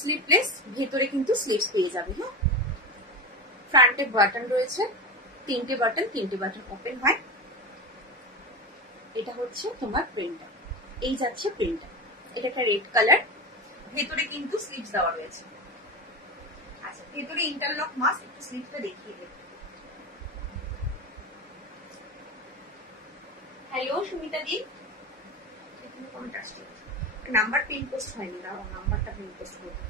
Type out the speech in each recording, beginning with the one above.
Sleeveless, ভেতরে কিন্তু sleeves পেয়ে যাবে। হ্যাঁ, ফ্রন্টে বাটন রয়েছে, তিনটে বাটন ওপেন হয়। এটা হচ্ছে তোমার প্রিন্টটা, এই যাচ্ছে প্রিন্টটা। এটা একটা রেড কালার, ভেতরে কিন্তু স্লিভস দেওয়া রয়েছে। আচ্ছা, ভেতরে ইন্টারলক মাস্ক, একটু স্লিভসটা দেখিয়ে দেব। হ্যালো সুমিতা দি, এখানে কোনটা আসছে? নাম্বার পিন পোস্ট হয়নি, দাঁড়াও নাম্বারটা পিন পোস্ট করবো।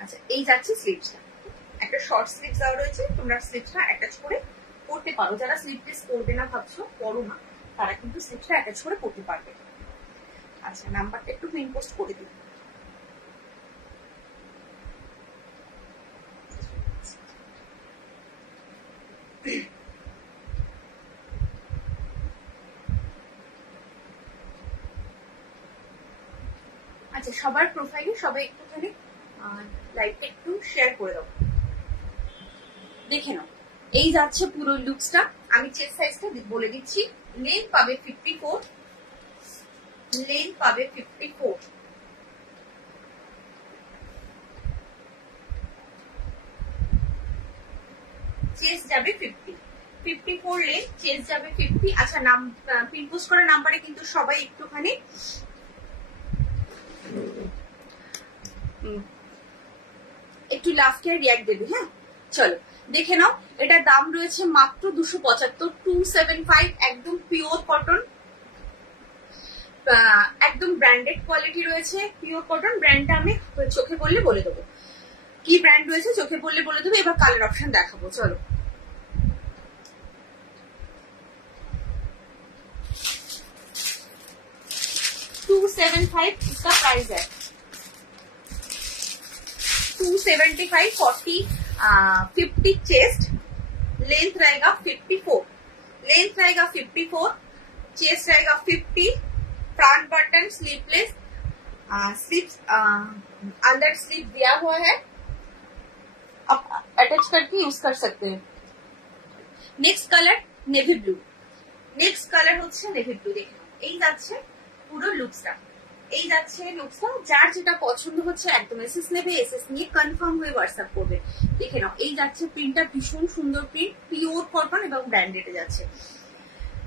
আচ্ছা, এই যাচ্ছে স্লিভসটা, একটা শর্ট স্লিভস দেওয়া রয়েছে। তোমরা স্লিভসটা অ্যাটাচ করে পরতে পারো। যারা স্লিভলেস পরবে না ভাবছো, পরো না, তারা কিন্তু স্লিভসটা অ্যাটাচ করে পরতে পারবে। আচ্ছা, নাম্বারটা একটু পিন পোস্ট করে দিই। আচ্ছা, সবার প্রোফাইলে সবাই একটুখানি লাইভটা একটু শেয়ার করে দাও, দেখে নাও। এই যাচ্ছে পুরো লুকসটা। আমি চেস্ট সাইজটা বলে দিচ্ছি। লেন্থ পাবে 54, লেন্থ পাবে 54, চেস্ট যাবে 50, 54 লেন্থ, চেস্ট যাবে 50। আচ্ছা, নাম পিন পোস্ট করা নাম্বারে কিন্তু সবাই একটুখানি একটু লাভ কেয়ার রিয়াক্ট দেবে। হ্যাঁ, চলো দেখে নাও। এটার দাম রয়েছে মাত্র 275, 275, একদম পিওর কটন, একদম ব্র্যান্ডেড কোয়ালিটি রয়েছে, পিওর কটন। ব্র্যান্ডটা আমি চোখে বললে বলে দেবো, কি ব্র্যান্ড রয়েছে চোখে বললে বলে দেবো। এবার কালার অপশন দেখাবো, চলো। $275 इसका प्राइस है, 275, 40, 50 चेस्ट, लेंथ रहेगा 54, लेंथ रहेगा 54, चेस्ट रहेगा 50, फ्रंट बटन स्लीवलेस, स्लीव अंदर स्लीव दिया हुआ है, आप अटैच करके यूज कर सकते हैं। Next colour navy blue, next colour হচ্ছে নেভি ব্লু। দেখুন এই যাচ্ছে পুরো লুকসটা, এই যাচ্ছে লুকসটা। যার যেটা পছন্দ হচ্ছে একদম এসএস নেবে, এসএস নিয়ে কনফার্ম হয়ে হোয়াটসঅ্যাপ করবে। দেখে নাও, এই যাচ্ছে প্রিন্টটা, ভীষণ সুন্দর প্রিন্ট, পিওর কটন এবং ব্র্যান্ডেডে যাচ্ছে।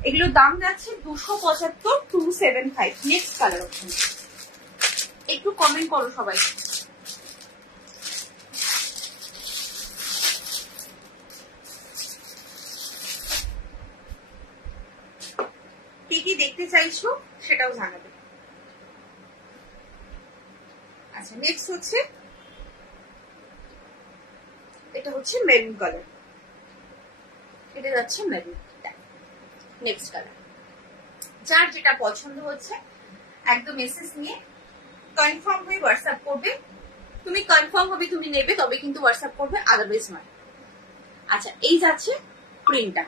এগুলোর দাম যাচ্ছে 275, 275। নেক্সট কালার অপশন, একটু কমেন্ট করো সবাই। কি কি দেখতে চাইছো সেটাও জানাবে। আচ্ছা, নেক্সট হচ্ছে এটা হচ্ছে মেরুন কালার, এটা যাচ্ছে মেরুন। নেক্সট কালার, যার যেটা পছন্দ হচ্ছে একদম এসএস নিয়ে কনফার্ম হয়ে হোয়াটসঅ্যাপ করবে। তুমি কনফার্ম হবে তুমি নেবে তবে কিন্তু হোয়াটসঅ্যাপ করবে, আদারওয়াইজ নয়। আচ্ছা, এই যাচ্ছে প্রিন্টটা,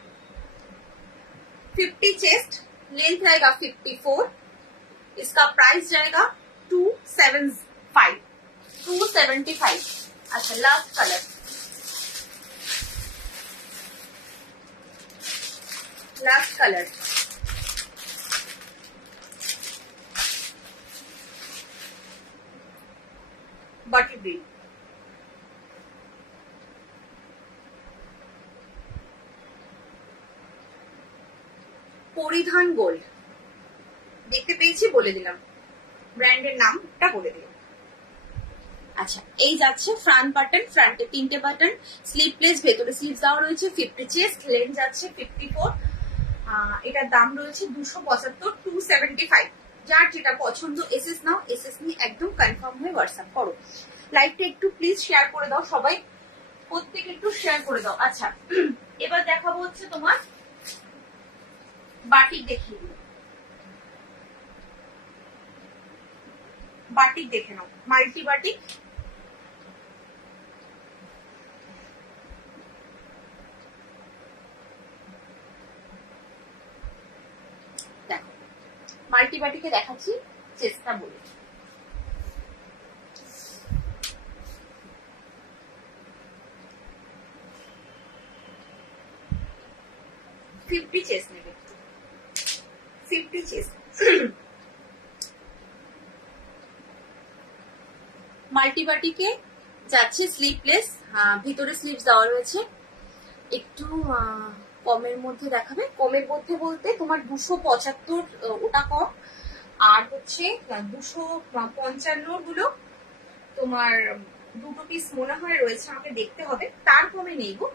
50 चेस्ट, लेंथ रहेगा 54, इसका प्राइस जाएगा 275, 275। अच्छा, last colour, last colour butter green. পরিধান গোল্ড দেখতে পেয়েছি, বলে দিলাম ব্র্যান্ডের নামটা বলে দিলাম। আচ্ছা, এই যাচ্ছে ফ্রন্ট বাটন, ফ্রন্টে তিনটে বাটন, স্লিভলেস, ভেতরে স্লিভস দেওয়া রয়েছে, 50 চেস্ট, লেন্থ যাচ্ছে 54। এটার দাম রয়েছে 275, 275। যার যেটা পছন্দ এসএস নাও, এসএস নিয়ে একদম কনফার্ম হয়ে হোয়াটসঅ্যাপ করো। লাইভটা একটু প্লিজ শেয়ার করে দাও সবাই, প্রত্যেকে একটু শেয়ার করে দাও। আচ্ছা, এবার দেখাবো হচ্ছে তোমার বাটিক, দেখিয়ে দিল বাটিক, দেখে নাও মাল্টি বাটিক। দেখো মাল্টি বাটিকে দেখাচ্ছি, চেষ্টা বলে। ফিফটি চেস্ট নেবে, 50 চেস্ট। মাল্টি বাটিকে যাচ্ছে স্লিভলেস, ভিতরে স্লিভস দেওয়া রয়েছে। একটু কমের মধ্যে দেখাবে, কমের মধ্যে বলতে তোমার 275 ওটা কম, আর হচ্ছে 255 গুলো তোমার দুটো পিস মনে হয় রয়েছে, আমাকে দেখতে হবে। তার কমে নেই গো,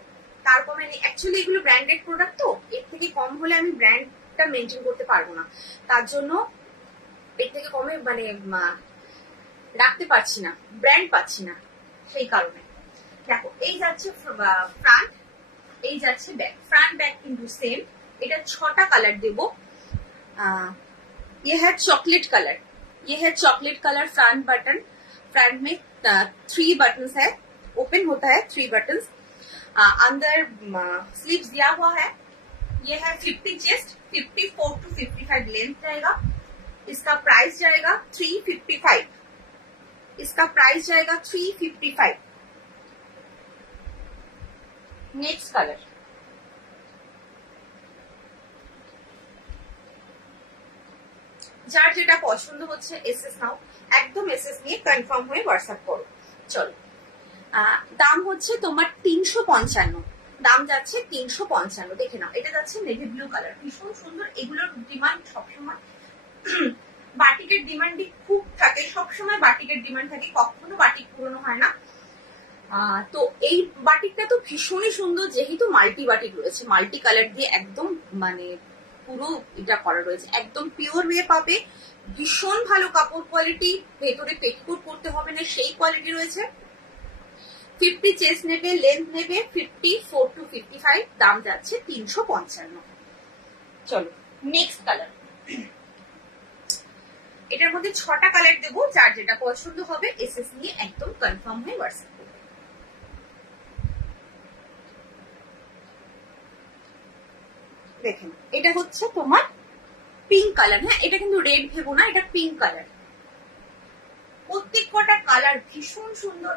তার কমে নেই। অ্যাকচুয়ালি এগুলো ব্র্যান্ডেড প্রোডাক্ট, তো এর থেকে কম হলে আমি ব্র্যান্ডটা মেনটেন করতে পারবো না, তার জন্য এর থেকে কমে মানে রাখতে পারছি না, ব্র্যান্ড পাচ্ছি না, সেই কারণে। দেখো এই যাচ্ছে ফ্রন্ট, এই যাচ্ছে ব্যাক। ফ্রন্ট ব্যাক কিন্তু সেম। এটা 6টা কালার देबो। ये है चॉकलेट कलर, ये है chocolate colour front button. Front में 3 बटन्स है, ओपन होता है 3 बटन्स। अंदर स्लीव्स दिया हुआ है। ये है 50 चेस्ट, 54 to 55 लेंथ रहेगा। इसका प्राइस जाएगा 355, इसका प्राइस जाएगा 355। नेक्स्ट कलर, যার যেটা পছন্দ হচ্ছে এসএস নাও, একদম এসএস নিয়ে কনফার্ম হয়ে হোয়াটসঅ্যাপ করো। চলো, দাম হচ্ছে তোমার 355, দাম যাচ্ছে 355। দেখে নাও, এটা যাচ্ছে নেভি ব্লু কালার, ভীষণ সুন্দর। এগুলোর ডিমান্ড সবসময়, বাটিকের ডিমান্ডই খুব থাকে, সবসময় বাটিকের ডিমান্ড থাকে, কখনো বাটিক পুরনো হয় না। তো এই বাটিকটা তো ভীষণই সুন্দর, যেহেতু মাল্টি বাটিক রয়েছে, মাল্টি কালার দিয়ে একদম মানে পুরো এটা করা রয়েছে, একদম পিওর ওয়ে পাবে, ভীষণ ভালো কাপড় কোয়ালিটি, ভেতরে পেটিকোট করতে হবে না সেই কোয়ালিটি রয়েছে। 50 চেস্ট নেবে, লেন্থ নেবে 54 to 55, দাম যাচ্ছে 355। চলো নেক্সট কালার, এটার মধ্যে 6টা কালার দেবো, যার যেটা পছন্দ হবে এসএস নিয়ে একদম কনফার্ম হয়ে হোয়াটসঅ্যাপ করবে। দেখেন এটা হচ্ছে তোমার পিঙ্ক কালার, হ্যাঁ এটা কিন্তু রেড ভেবো না, এটা পিঙ্ক কালার। প্রত্যেক কটা কালার ভীষণ সুন্দর।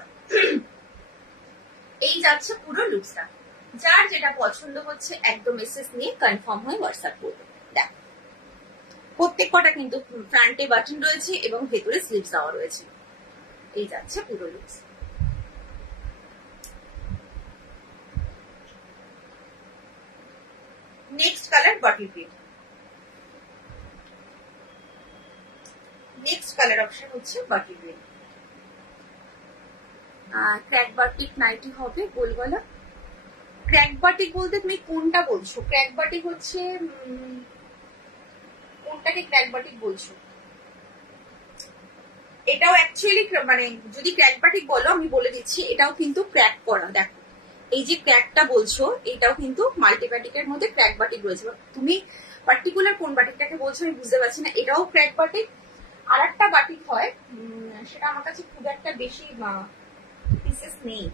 এই যাচ্ছে পুরো লুকসটা, যার যেটা পছন্দ হচ্ছে একদম এসএস নিয়ে কনফার্ম হয়ে হোয়াটসঅ্যাপ করবে। দেখো প্রত্যেক কটা কিন্তু ফ্রন্টে বাটন রয়েছে এবং ভেতরে স্লিভস দেওয়া রয়েছে। এই যাচ্ছে পুরো looks. Next colour bottle green. Next colour option হচ্ছে bottle green. Crack batik nightie হবে গোল গলা। ক্র্যাক বাটিক বলতে তুমি কোনটা বলছো? ক্র্যাক বাটিক হচ্ছে কোনটাকে ক্র্যাক বাটিক বলছো? এটাও অ্যাকচুয়ালি মানে যদি ক্র্যাক বাটিক বলো আমি বলে দিচ্ছি, এটাও কিন্তু ক্র্যাক করা। দেখো এই যে ক্র্যাকটা বলছো, এটাও কিন্তু মাল্টি বাটিকের মধ্যে ক্র্যাক বাটিক রয়েছে। তুমি পার্টিকুলার কোন বাটিকটাকে বলছো আমি বুঝতে পারছি না। এটাও ক্র্যাক বাটিক। আর একটা বাটিক হয়, সেটা আমার কাছে খুব একটা বেশি পিসেস নেই,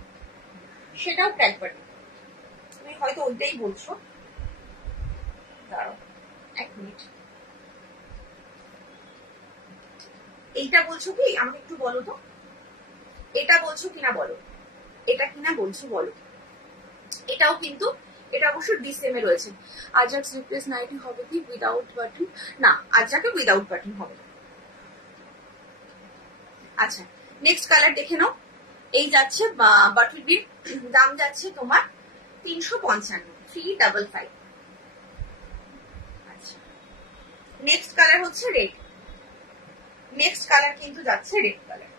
সেটাও ক্র্যাক বাটিক। তুমি হয়তো ওইটাই বলছো, দাঁড়াও 1 মিনিট। এইটা বলছো কি আমাকে একটু বলো তো, এটা বলছো কিনা বলো, এটা কিনা বলছো বলো। এটাও কিন্তু, এটা অবশ্য ডিসেম এ রয়েছে। আজাক্স রিপ্লেস নাইটি হবে কি উইদাউট বাটন? না, আজাকে উইদাউট বাটন হবে। আচ্ছা নেক্সট কালার দেখে নাও। এই যাচ্ছে বাটল গ্রিন, দাম যাচ্ছে তোমার 355, 355। আচ্ছা নেক্সট কালার হচ্ছে রেড। নেক্সট কালার কিন্তু যাচ্ছে রেড কালার।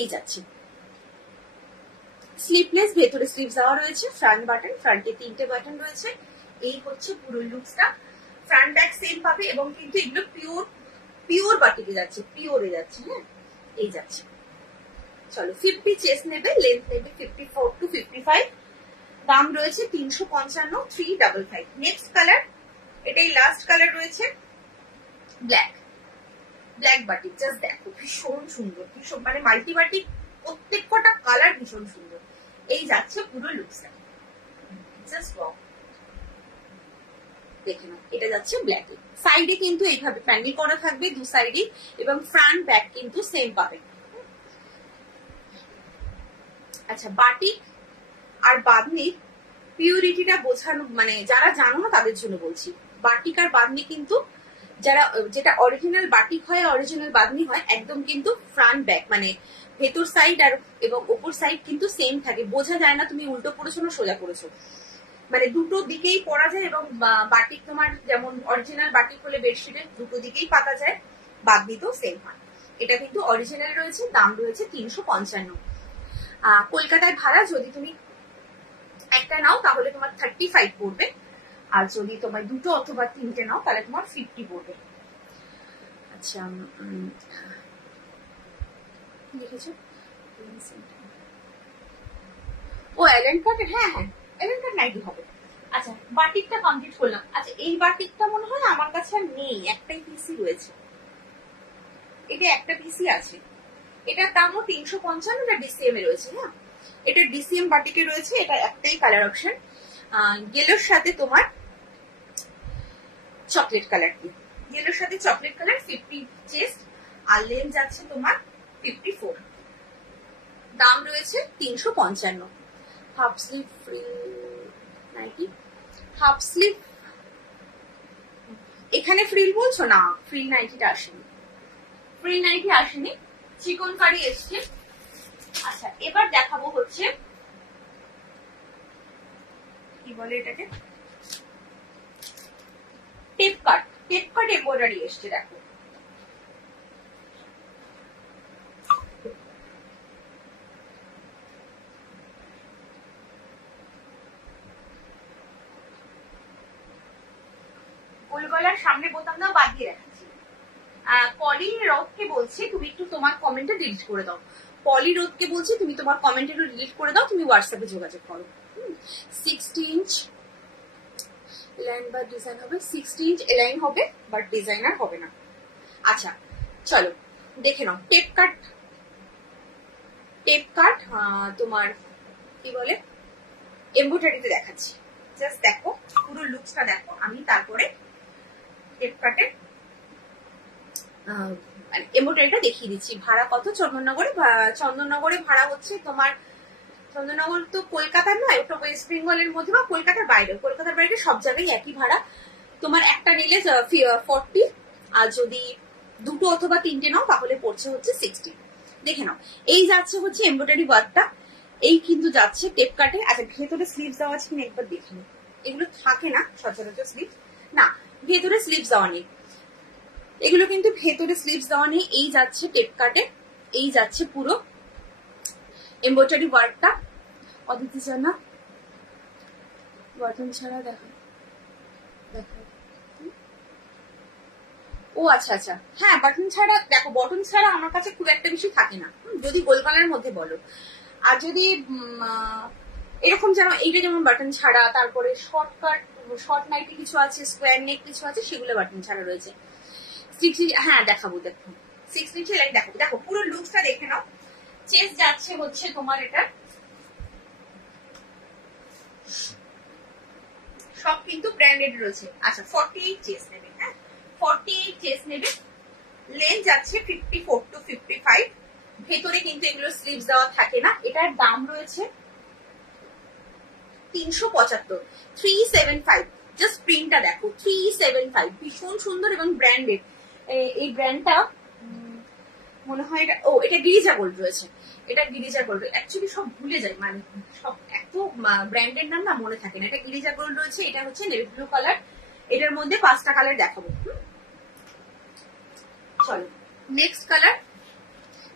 এই যাচ্ছে স্লিভলেস, ভেতরে স্লিভস দেওয়া রয়েছে, ফ্রন্ট বাটন, ফ্রন্টে 3টে বাটন রয়েছে। এই হচ্ছে পুরো লুকসটা। ফ্রন্ট ব্যাক সেম পাবে এবং কিন্তু এগুলো পিওর পিওর বাটিকে যাচ্ছে, পিওরে যাচ্ছে। হ্যাঁ এই যাচ্ছে। চলো 50 চেস্ট নেবে, লেন্থ নেবে 54 to 55, দাম রয়েছে 355, 355। নেক্সট কালার, এটাই লাস্ট কালার রয়েছে ব্ল্যাক। ব্ল্যাক বাটিক, জাস্ট দেখো ভীষণ সুন্দর, ভীষণ মানে মাল্টি বাটিক, প্রত্যেক কটা কালার ভীষণ সুন্দর। এই যাচ্ছে পুরো লুকসটা, জাস্ট ওয়াও। দেখে নাও এটা যাচ্ছে ব্ল্যাকে। সাইডে কিন্তু এইভাবে প্যান্ডেল করা থাকবে দু সাইডে, এবং ফ্রন্ট ব্যাক কিন্তু সেম পাবে। আচ্ছা বাটিক আর বাঁধনির পিউরিটিটা বোঝানো, মানে যারা জানো না তাদের জন্য বলছি, বাটিক আর বাঁধনি কিন্তু যারা যেটা অরিজিনাল বাটিক হয় অরিজিনাল বাঁধনি হয় একদম কিন্তু ফ্রন্ট ব্যাক মানে ভেতর সাইড আর এবং ওপর সাইড কিন্তু সেম থাকে, বোঝা যায় না তুমি উল্টো পড়েছো না সোজা পড়েছো, মানে দুটো দিকেই পরা যায়। এবং বাটিক তোমার যেমন অরিজিনাল বাটিক হলে বেডশিটের দুটো দিকেই পাতা যায়, বাঁধনিতেও সেম হয়। এটা কিন্তু অরিজিনাল রয়েছে, দাম রয়েছে 355। কলকাতায় ভাড়া যদি তুমি একটা নাও তাহলে তোমার 35 পড়বে, আর যদি তোমার দুটো অথবা তিনটে নাও তাহলে তোমার 50 পড়বে। আচ্ছা দেখেছো ও এলেন কাটের, হ্যাঁ হ্যাঁ এলেন কাট নাইটি হবে। আচ্ছা বাটিকটা কমপ্লিট করলাম। আচ্ছা এই বাটিকটা মনে হয় আমার কাছে আর নেই, একটাই পিসি রয়েছে, এটা একটা পিসি আছে, এটার দামও 355, এটা ডিসিএম এ রয়েছে। হ্যাঁ এটা ডিসিএম বাটিকে রয়েছে, এটা একটাই কালার অপশন, ইয়েলোর সাথে তোমার চকলেট কালার কি, ইয়েলোর সাথে চকলেট কালার, 50 চেস্ট আর লেন্থ যাচ্ছে তোমার 54, দাম রয়েছে 355। Half sleeve free nighty, half sleeve এখানে ফ্রিল বলছো না, ফ্রি নাইটিটা আসেনি, ফ্রি নাইটি আসেনি, চিকন কারি এসছে। আচ্ছা এবার দেখাবো হচ্ছে কি বলে এটাকে, টেপ কাট, টেপ কাট এমব্রয়ডারি এসছে। দেখো গোলগলার সামনে বোতামটাও বাদ দিয়ে রাখছি। পলি রোদকে বলছি তুমি একটু তোমার কমেন্টে ডিলিট করে দাও, পলি রোদকে বলছি তুমি তোমার কমেন্ট একটু ডিলিট করে দাও, তুমি হোয়াটসঅ্যাপে যোগাযোগ করো। 60 ইঞ্চ এলাইন বা ডিজাইন হবে, 60 ইঞ্চ এলাইন হবে বাট ডিজাইনার হবে না। আচ্ছা চলো দেখে নাও টেপ কাট, টেপ কাট তোমার কি বলে এমব্রয়ডারিতে দেখাচ্ছি, জাস্ট দেখো পুরো লুকসটা দেখো, আমি তারপরে টেপ কাটের এমব্রয়ডারিটা দেখিয়ে দিচ্ছি। ভাড়া কত চন্দননগরে, চন্দননগরে ভাড়া হচ্ছে তোমার, চন্দননগর তো কলকাতার নয়, ওটা ওয়েস্ট বেঙ্গলের মধ্যে বা কলকাতার বাইরে, কলকাতার বাইরে সব জায়গায় একই ভাড়া। তোমার একটা নিলে 40, আর যদি দুটো অথবা তিনটে নাও তাহলে পড়ছে হচ্ছে 60। দেখে নাও এই যাচ্ছে হচ্ছে এমব্রয়ডারি ওয়ার্কটা, এই কিন্তু যাচ্ছে টেপ কাটে। আচ্ছা ভেতরে স্লিভস দেওয়া আছে কিনা একবার দেখে নিই, এগুলো থাকে না সচরাচর স্লিভ, না ভেতরে স্লিভস দেওয়া নেই, এগুলো কিন্তু ভেতরে স্লিভস দেওয়া নেই। এই যাচ্ছে টেপ কাটে, এই যাচ্ছে পুরো এমব্রয়ডারি ওয়ার্কটা। অদিতি জানা বটন ছাড়া দেখা দেখা, ও আচ্ছা আচ্ছা হ্যাঁ বাটন ছাড়া, দেখো বটন ছাড়া আমার কাছে খুব একটা বেশি থাকে না, যদি গোলগলার মধ্যে বলো। আর যদি এরকম যেন এইটা যেমন বাটন ছাড়া, তারপরে শর্টকাট শর্ট নাইটে কিছু আছে, স্কোয়ার নেক কিছু আছে, সেগুলো বাটন ছাড়া রয়েছে। 6 হ্যাঁ দেখাবো, দেখো 6 ইঞ্চি লাইন দেখো, দেখো পুরো লুকসটা দেখে নাও। চেস্ট যাচ্ছে হচ্ছে তোমার এটা সব কিন্তু ব্র্যান্ডেড রয়েছে। আচ্ছা 48 চেস্ট নেবে, হ্যাঁ 48 চেস্ট নেবে, লেন্থ যাচ্ছে 54 to 55, ভেতরে কিন্তু এগুলো স্লিভস দেওয়া থাকে না। এটার দাম রয়েছে 375, 375, জাস্ট প্রিন্টটা দেখো 375, ভীষণ সুন্দর এবং ব্র্যান্ডেড। এই ব্র্যান্ডটা মনে হয় এটা, ও এটা গিরিজা গোল্ড রয়েছে, এটা গিরিজা গোল্ড, অ্যাকচুয়ালি সব ভুলে যায়, মানে সব এত ব্র্যান্ডের নাম না মনে থাকে না। এটা গিরিজা গোল্ড রয়েছে, এটা হচ্ছে নেভি ব্লু কালার, এটার মধ্যে 5টা কালার দেখাবো। চলো নেক্সট কালার,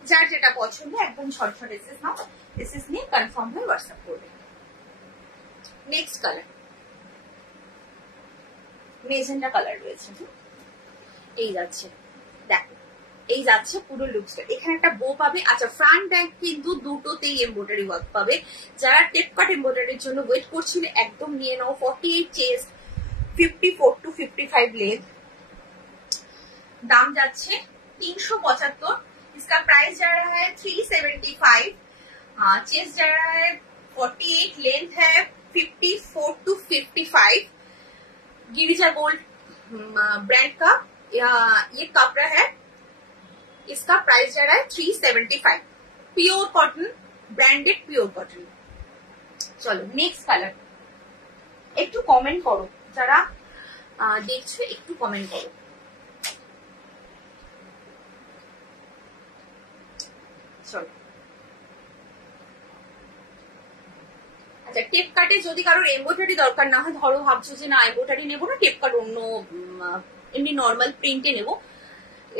যার যেটা পছন্দ একদম ঝটঝট এসএস নাও, এসএস নিয়ে কনফার্ম হয়ে হোয়াটসঅ্যাপ করবে। নেক্সট কালার মেজেন্টা কালার রয়েছে, এই যাচ্ছে দেখো, এই যাচ্ছে পুরো লুকসটা। এখানে একটা বো পাবে। আচ্ছা ফ্রন্ট ব্যাক কিন্তু দুটোতেই এমব্রয়ডারি ওয়ার্ক পাবে। যারা টেপ কাট এমব্রয়ডারির জন্য ওয়েট করছিলে একদম নিয়ে নাও। 48 চেস্ট, 54 to 55 लेंथ, दाम जाच्छे 375। इसका प्राइस जा रहा है 375। चेस्ट जा रहा है 48, लेंथ है 54 to 55। गिरिजा गोल्ड ब्रांड का ये कपड़ा है, इसका प्राइस जा रहा है 375। Pure cotton, branded pure cotton. चलो नेक्स्ट कलर, একটু কমেন্ট করো যারা দেখছো, একটু কমেন্ট করো। চলো আচ্ছা, টেপ কাটে যদি কারোর এমব্রয়ডারি দরকার না হয়, ধরো ভাবছো যে না এমব্রয়ডারি নেবো না, টেপ কাট অন্য এমনি নর্মাল প্রিন্টে নেবো,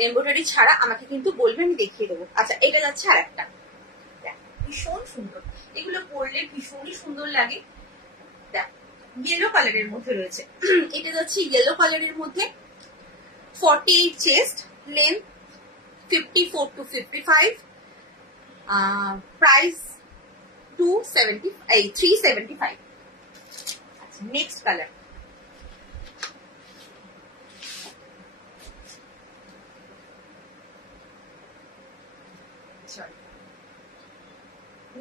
এমব্রয়ডারি ছাড়া, আমাকে কিন্তু বলবে, আমি দেখিয়ে দেবো। আচ্ছা, এটা যাচ্ছে আর একটা, ভীষণ সুন্দর, এগুলো পরলে ভীষণই সুন্দর লাগে। ইয়েলো কালারের মধ্যে রয়েছে, এটা যাচ্ছে ইয়েলো কালারের মধ্যে, 48 চেস্ট, লেন্থ 54 to 55, প্রাইস 375। আচ্ছা, নেক্সট কালার,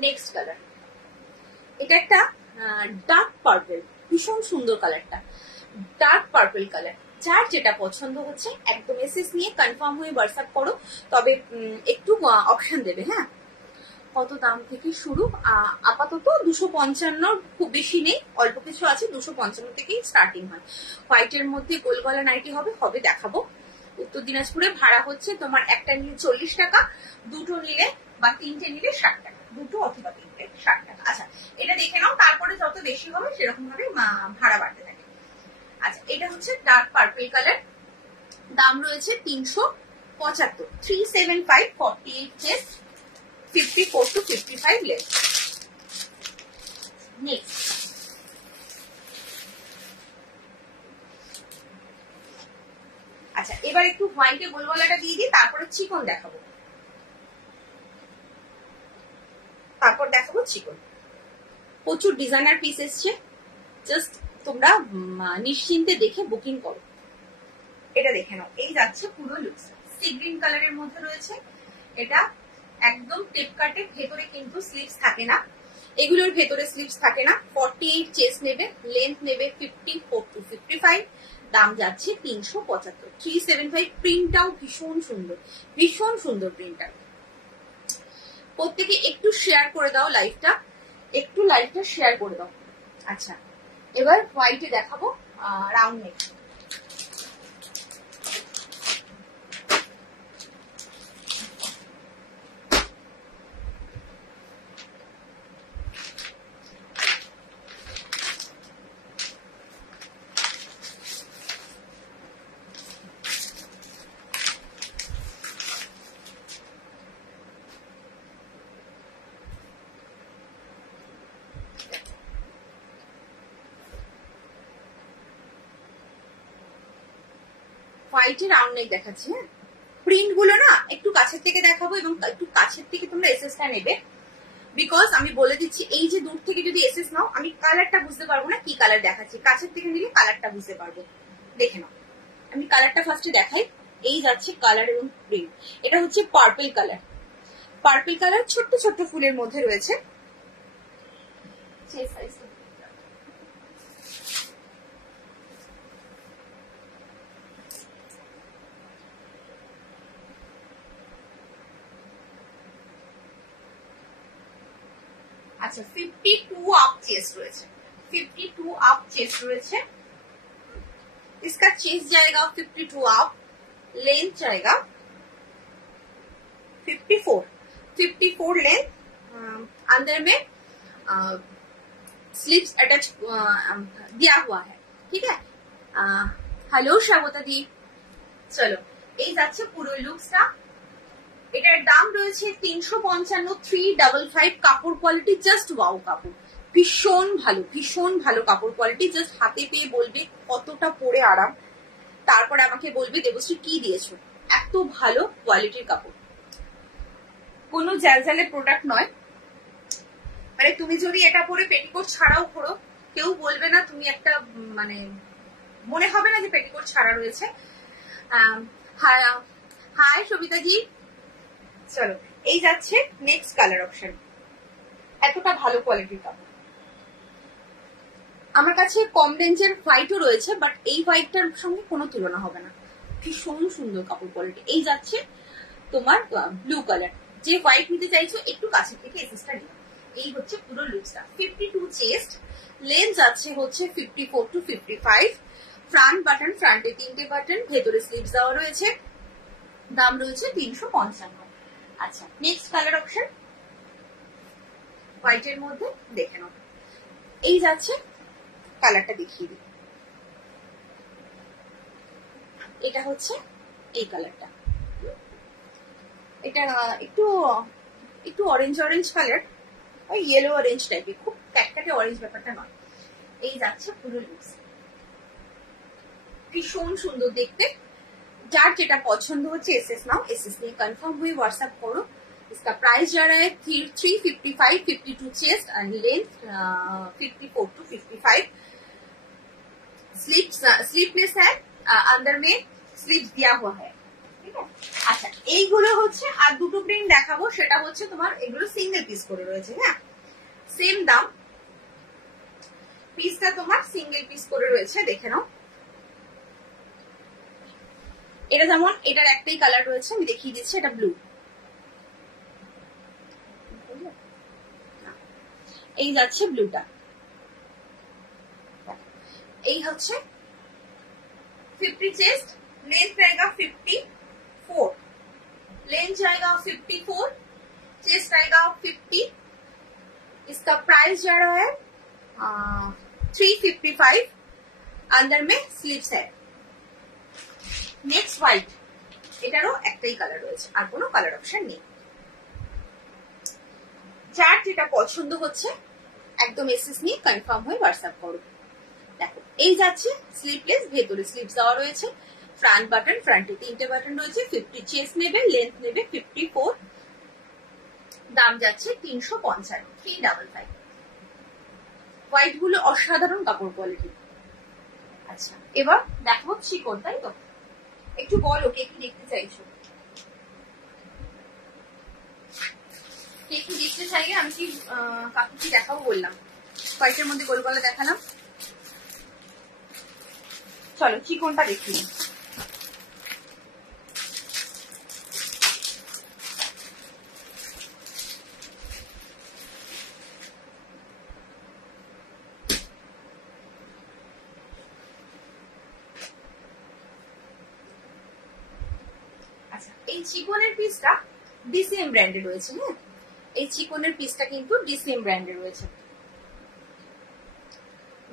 নেক্সট কালার, এটা একটা ডার্ক পার্পল, ভীষণ সুন্দর কালারটা, ডার্ক পার্পল কালার। যার যেটা পছন্দ হচ্ছে একদম এসএস নিয়ে কনফার্ম হয়ে হোয়াটসঅ্যাপ করো, তবে একটু অপশন দেবে। হ্যাঁ, কত দাম থেকে শুরু? আপাতত 255, খুব বেশি নেই, অল্প কিছু আছে, 255 থেকেই স্টার্টিং হয়। হোয়াইটের মধ্যে গোল গলা নাইটি হবে, দেখাবো। উত্তর দিনাজপুরে ভাড়া হচ্ছে তোমার একটা নিলে 40 টাকা, দুটো নিলে বা তিনটে নিলে 60 টাকা, দুটো অথবা তিনটে 60 টাকা। আচ্ছা, এটা দেখে নাও, তারপরে যত বেশি হবে সেরকম ভাবে ভাড়া বাড়তে থাকে। আচ্ছা, এটা হচ্ছে ডার্ক পার্পল কালার, দাম রয়েছে 375, 375, 48 চেস্ট, 54 to 55 লেন্থ। নেক্সট, আচ্ছা এবার একটু হোয়াইটে গোল গলাটা দিয়ে দিই, তারপরে চিকন দেখাবো, চিকন। প্রচুর ডিজাইনার পিস এসছে, জাস্ট তোমরা নিশ্চিন্তে দেখে বুকিং করো। এটা দেখে নাও, এই যাচ্ছে পুরো লুকস, সি গ্রিন কালারের মধ্যে রয়েছে, এটা একদম টেপ কাটে, ভেতরে কিন্তু স্লিভস থাকে না, এগুলোর ভেতরে স্লিভস থাকে না। 48 চেস্ট নেবে, লেন্থ নেবে 54 to 55, দাম যাচ্ছে 375, 375। প্রিন্টটাও ভীষণ সুন্দর, ভীষণ সুন্দর প্রিন্টটা। প্রত্যেকে একটু শেয়ার করে দাও লাইভটা, একটু লাইভটা শেয়ার করে দাও। আচ্ছা, এবার হোয়াইটে দেখাবো, রাউন্ড নেক। হোয়াইটে রাউন্ড নেক দেখাচ্ছি। হ্যাঁ, প্রিন্ট গুলো না একটু কাছের থেকে দেখাবো, এবং একটু কাছের থেকে তোমরা এসএসটা নেবে, বিকজ আমি বলে দিচ্ছি, এই যে দূর থেকে যদি এসএস নাও, আমি কালারটা বুঝতে পারবো না কি কালার দেখাচ্ছি, কাছের থেকে নিলে কালারটা বুঝতে পারবো। দেখে নাও, আমি কালারটা ফার্স্টে দেখাই, এই যাচ্ছে কালার এবং প্রিন্ট। এটা হচ্ছে পার্পল কালার, পার্পল কালার ছোট্ট ছোট্ট ফুলের মধ্যে রয়েছে। আচ্ছা, 52 আপ চেস্ট রয়েছে, 52 আপ চেস্ট রয়েছে। इसका चेस्ट जाएगा 52 अप, लेंथ जाएगा 54 लेंथ, अंदर में स्लीव्स अटैच दिया हुआ है। ठीक है, हेलो श्रावता दी। চলো, এই যাচ্ছে পুরো লুকসটা। এটার দাম রয়েছে 355, 355। কাপড় কোয়ালিটি জাস্ট ওয়াও, কাপড় ভীষণ ভালো, ভীষণ ভালো কাপড় কোয়ালিটি। জাস্ট হাতে পেয়ে বলবে কতটা পরে আরাম, তারপরে আমাকে বলবে দেবশ্রী কি দিয়েছো, এত ভালো কোয়ালিটির কাপড়, কোনো জ্যালজ্যালে প্রোডাক্ট নয়। মানে তুমি যদি এটা পরে পেটিকোট ছাড়াও করো, কেউ বলবে না তুমি একটা, মানে মনে হবে না যে পেটিকোট ছাড়া রয়েছে। হাই সবিতা জি। চলো, এই যাচ্ছে নেক্সট কালার অপশন, এতটা ভালো কোয়ালিটির কাপড়। আমার কাছে কম রেঞ্জের হোয়াইটও রয়েছে, বাট এই হোয়াইটটার সঙ্গে কোনো তুলনা হবে না, ভীষণ সুন্দর কাপড় কোয়ালিটি। এই যাচ্ছে তোমার ব্লু কালার, যে হোয়াইট নিতে চাইছো একটু কাছে থেকে এসএসটা নিও। এই হচ্ছে পুরো লুকসটা। 52 চেস্ট, লেন্থ যাচ্ছে হচ্ছে 54 to 55, ফ্রন্ট বাটন, ফ্রন্টে 3টে বাটন, ভেতরে স্লিভস দেওয়া রয়েছে, দাম রয়েছে 355। আচ্ছা নেক্সট কালার অপশন হোয়াইটের মধ্যে দেখে নাও। এই যাচ্ছে কালারটা দেখিয়ে দিই, এটা হচ্ছে এই কালারটা, এটা একটু একটু অরেঞ্জ অরেঞ্জ কালার, ওই ইয়েলো অরেঞ্জ টাইপের, খুব ট্যাকটাকে অরেঞ্জ ব্যাপারটা নয়। এই যাচ্ছে পুরো লুকস, ভীষণ সুন্দর দেখতে। যার যেটা পছন্দ হচ্ছে এসএস নাও, এসএস নিয়ে কনफर्म हुई व्हाट्सएप करो। इसका प्राइस जा रहा है 355, 52 chest and length 54 to 55। Sleepless है, अंदर में स्लीव्स दिया हुआ है, ঠিক আছে। আচ্ছা এইগুলো হচ্ছে আর দুটো প্রিন্ট দেখাবো, সেটা হচ্ছে তোমার এগুলো সিঙ্গেল পিস করে রয়েছে, হ্যাঁ সেম দাম, পিসটা তোমার সিঙ্গেল পিস করে রয়েছে, দেখে নাও। এটা যেমন এটার একটাই কালার রয়েছে, আমি দেখিয়ে দিচ্ছি, এটা ব্লু। এই যাচ্ছে ব্লুটা, এই হচ্ছে 50 चेस्ट, लेंथ रहेगा 54, लेंथ जाएगा 54, चेस्ट रहेगा 50। इसका प्राइस जा रहा है 355, अंदर में स्लीव्स है। नेक्स्ट व्हाइट, এটারও একটাই কালার রয়েছে, আর কোনো কালার অপশন নেই। যার যেটা পছন্দ হচ্ছে একদম এসএস নিয়ে কনফার্ম হয়ে হোয়াটসঅ্যাপ করো। দেখো এই যাচ্ছে স্লিভলেস, ভেতরে স্লিভস দেওয়া রয়েছে, ফ্রন্ট বাটন, ফ্রন্টে 3টে বাটন রয়েছে, 50 চেস্ট নেবে, লেন্থ নেবে 54, দাম যাচ্ছে 355, 355। হোয়াইট গুলো অসাধারণ কাপড় কোয়ালিটি। আচ্ছা এবার দেখো শিকড়, তাই তো? একটু বলো কে কি দেখতে চাইছো, কে কি দেখতে চাইলে আমি কি কাকু কি দেখাবো বললাম, হোয়াইটের মধ্যে গোল গলা দেখালাম, চলো চিকনটা দেখি। আচ্ছা এই চিকনের পিসটা ডিসিএম ব্র্যান্ডে রয়েছে, হ্যাঁ এই চিকনের পিসটা কিন্তু ডিসিএম ব্র্যান্ডে রয়েছে।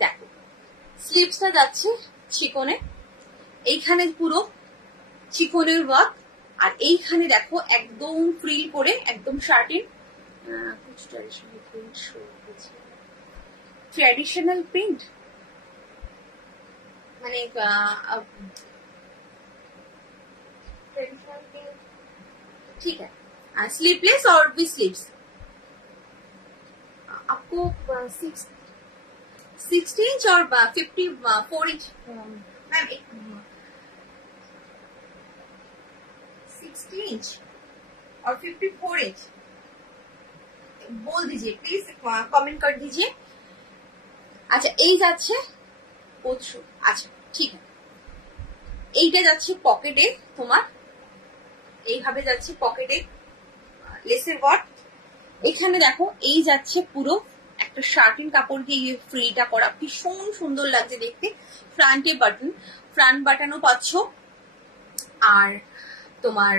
দেখো স্লিভসটা যাচ্ছে চিকনে, এইখানে পুরো চিকনের ওয়ার্ক, আর এইখানে দেখো একদম ফ্রিল করে একদম শার্টিন, ট্র্যাডিশনাল প্রিন্ট, মানে ठीक है। स्लीवलेस और भी स्लीव्स आपको 60 इंच और 54 इंच, मैम 60 इंच और 54 इंच बोल दीजिए प्लीज, कमेंट कर दीजिए। अच्छा এই যাচ্ছে 25, আচ্ছা ঠিক আছে। এইটা যাচ্ছে পকেটে, তোমার এইভাবে যাচ্ছে পকেটে লেসের ওয়ার্ক, এখানে দেখো এই যাচ্ছে পুরো একটা শার্টিন কাপড় দিয়ে ফ্রিটা করা, ভীষণ সুন্দর লাগছে দেখতে। ফ্রন্টে বাটন, ফ্রন্ট বাটনও পাচ্ছ, আর তোমার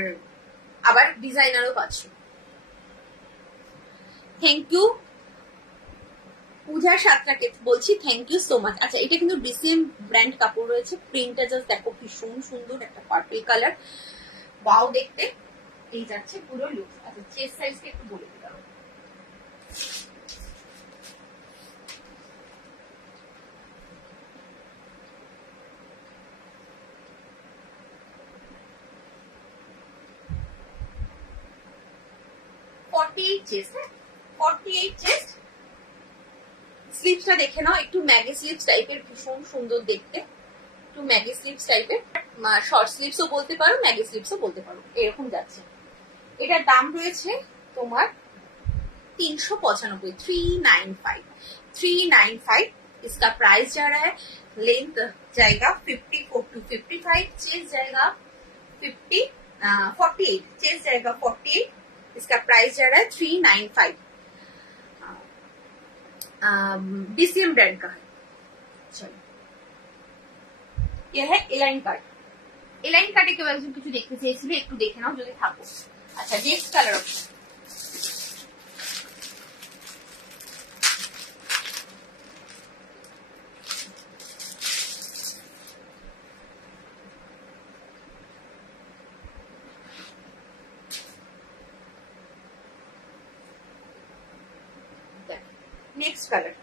আবার ডিজাইনারও পাচ্ছ। থ্যাংক ইউ পূজা সাতটাকে বলছি, থ্যাংক ইউ সো মাচ। আচ্ছা এটা কিন্তু ডিসিএম ব্র্যান্ড কাপড় রয়েছে, প্রিন্টটা জাস্ট দেখো ভীষণ সুন্দর, একটা পার্পল কালার, ওয়াও দেখতে। এই যাচ্ছে পুরো লুক। আচ্ছা চেস্ট সাইজকে একটু বলে দিতে হবে, চেস্ট, 48 চেস্ট। স্লিভসটা দেখে নাও, একটু ম্যাগি স্লিভস টাইপের, ভীষণ সুন্দর দেখতে, একটু ম্যাগি স্লিভস টাইপের, শর্ট স্লিভসও বলতে পারো, ম্যাগি স্লিভসও বলতে পারো, এরকম যাচ্ছে। এটার দাম রয়েছে তোমার 395, 395। इसका प्राइस जा रहा है, लेंथ जाएगा 54 to 55, चेस्ट जाएगा 48, चेस्ट जाएगा 48। इसका प्राइस जा रहा है 395, डीसीएम ब्रांड का है। चलो यह है এলাইন কাট। এলাইন কাটে কেউ একজন কিছু দেখতে চেয়েছিলে, একটু দেখে নাও যদি থাকো। আচ্ছা next colour option, next colour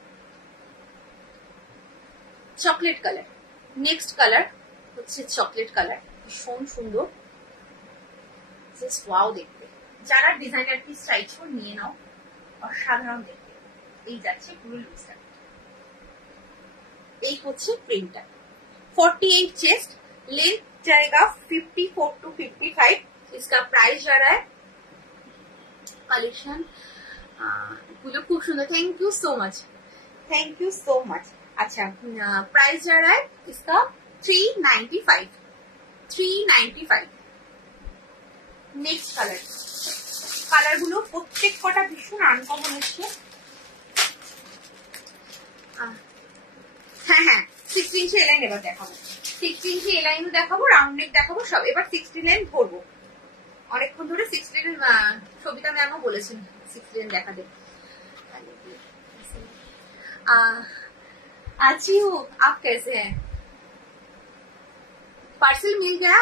chocolate colour. Next colour হচ্ছে চকলেট কালার, ভীষণ সুন্দর, জাস্ট ওয়াও দেখতে। যারা ডিজাইনার পিস চাইছো নিয়ে নাও, অসাধারণ দেখতে। এই যাচ্ছে পুরো লুকসটা, এই হচ্ছে প্রিন্টটা। 48 चेस्ट, लेंथ जाएगा 54 to 55। इसका प्राइस जा रहा है, कलेक्शन गुलो खूब सुंदर, thank you so much, thank you so much. अच्छा प्राइस जा रहा है इसका 395, 395। नेक्स्ट কালার, কালার গুলো প্রত্যেক কটা ভীষণ আনকমন হচ্ছে। হ্যাঁ হ্যাঁ 16 ইঞ্চি এলাইন এবার দেখাবো, 16 ইঞ্চি এলাইনও দেখাবো, রাউন্ড নেক দেখাবো সব। এবার 16 লাইন ধরবো, অনেকক্ষণ ধরে 16 সবিতা ম্যামও বলেছেন 16 লাইন দেখাতে। अच्छी हूँ, आप कैसे हैं? पार्सल मिल गया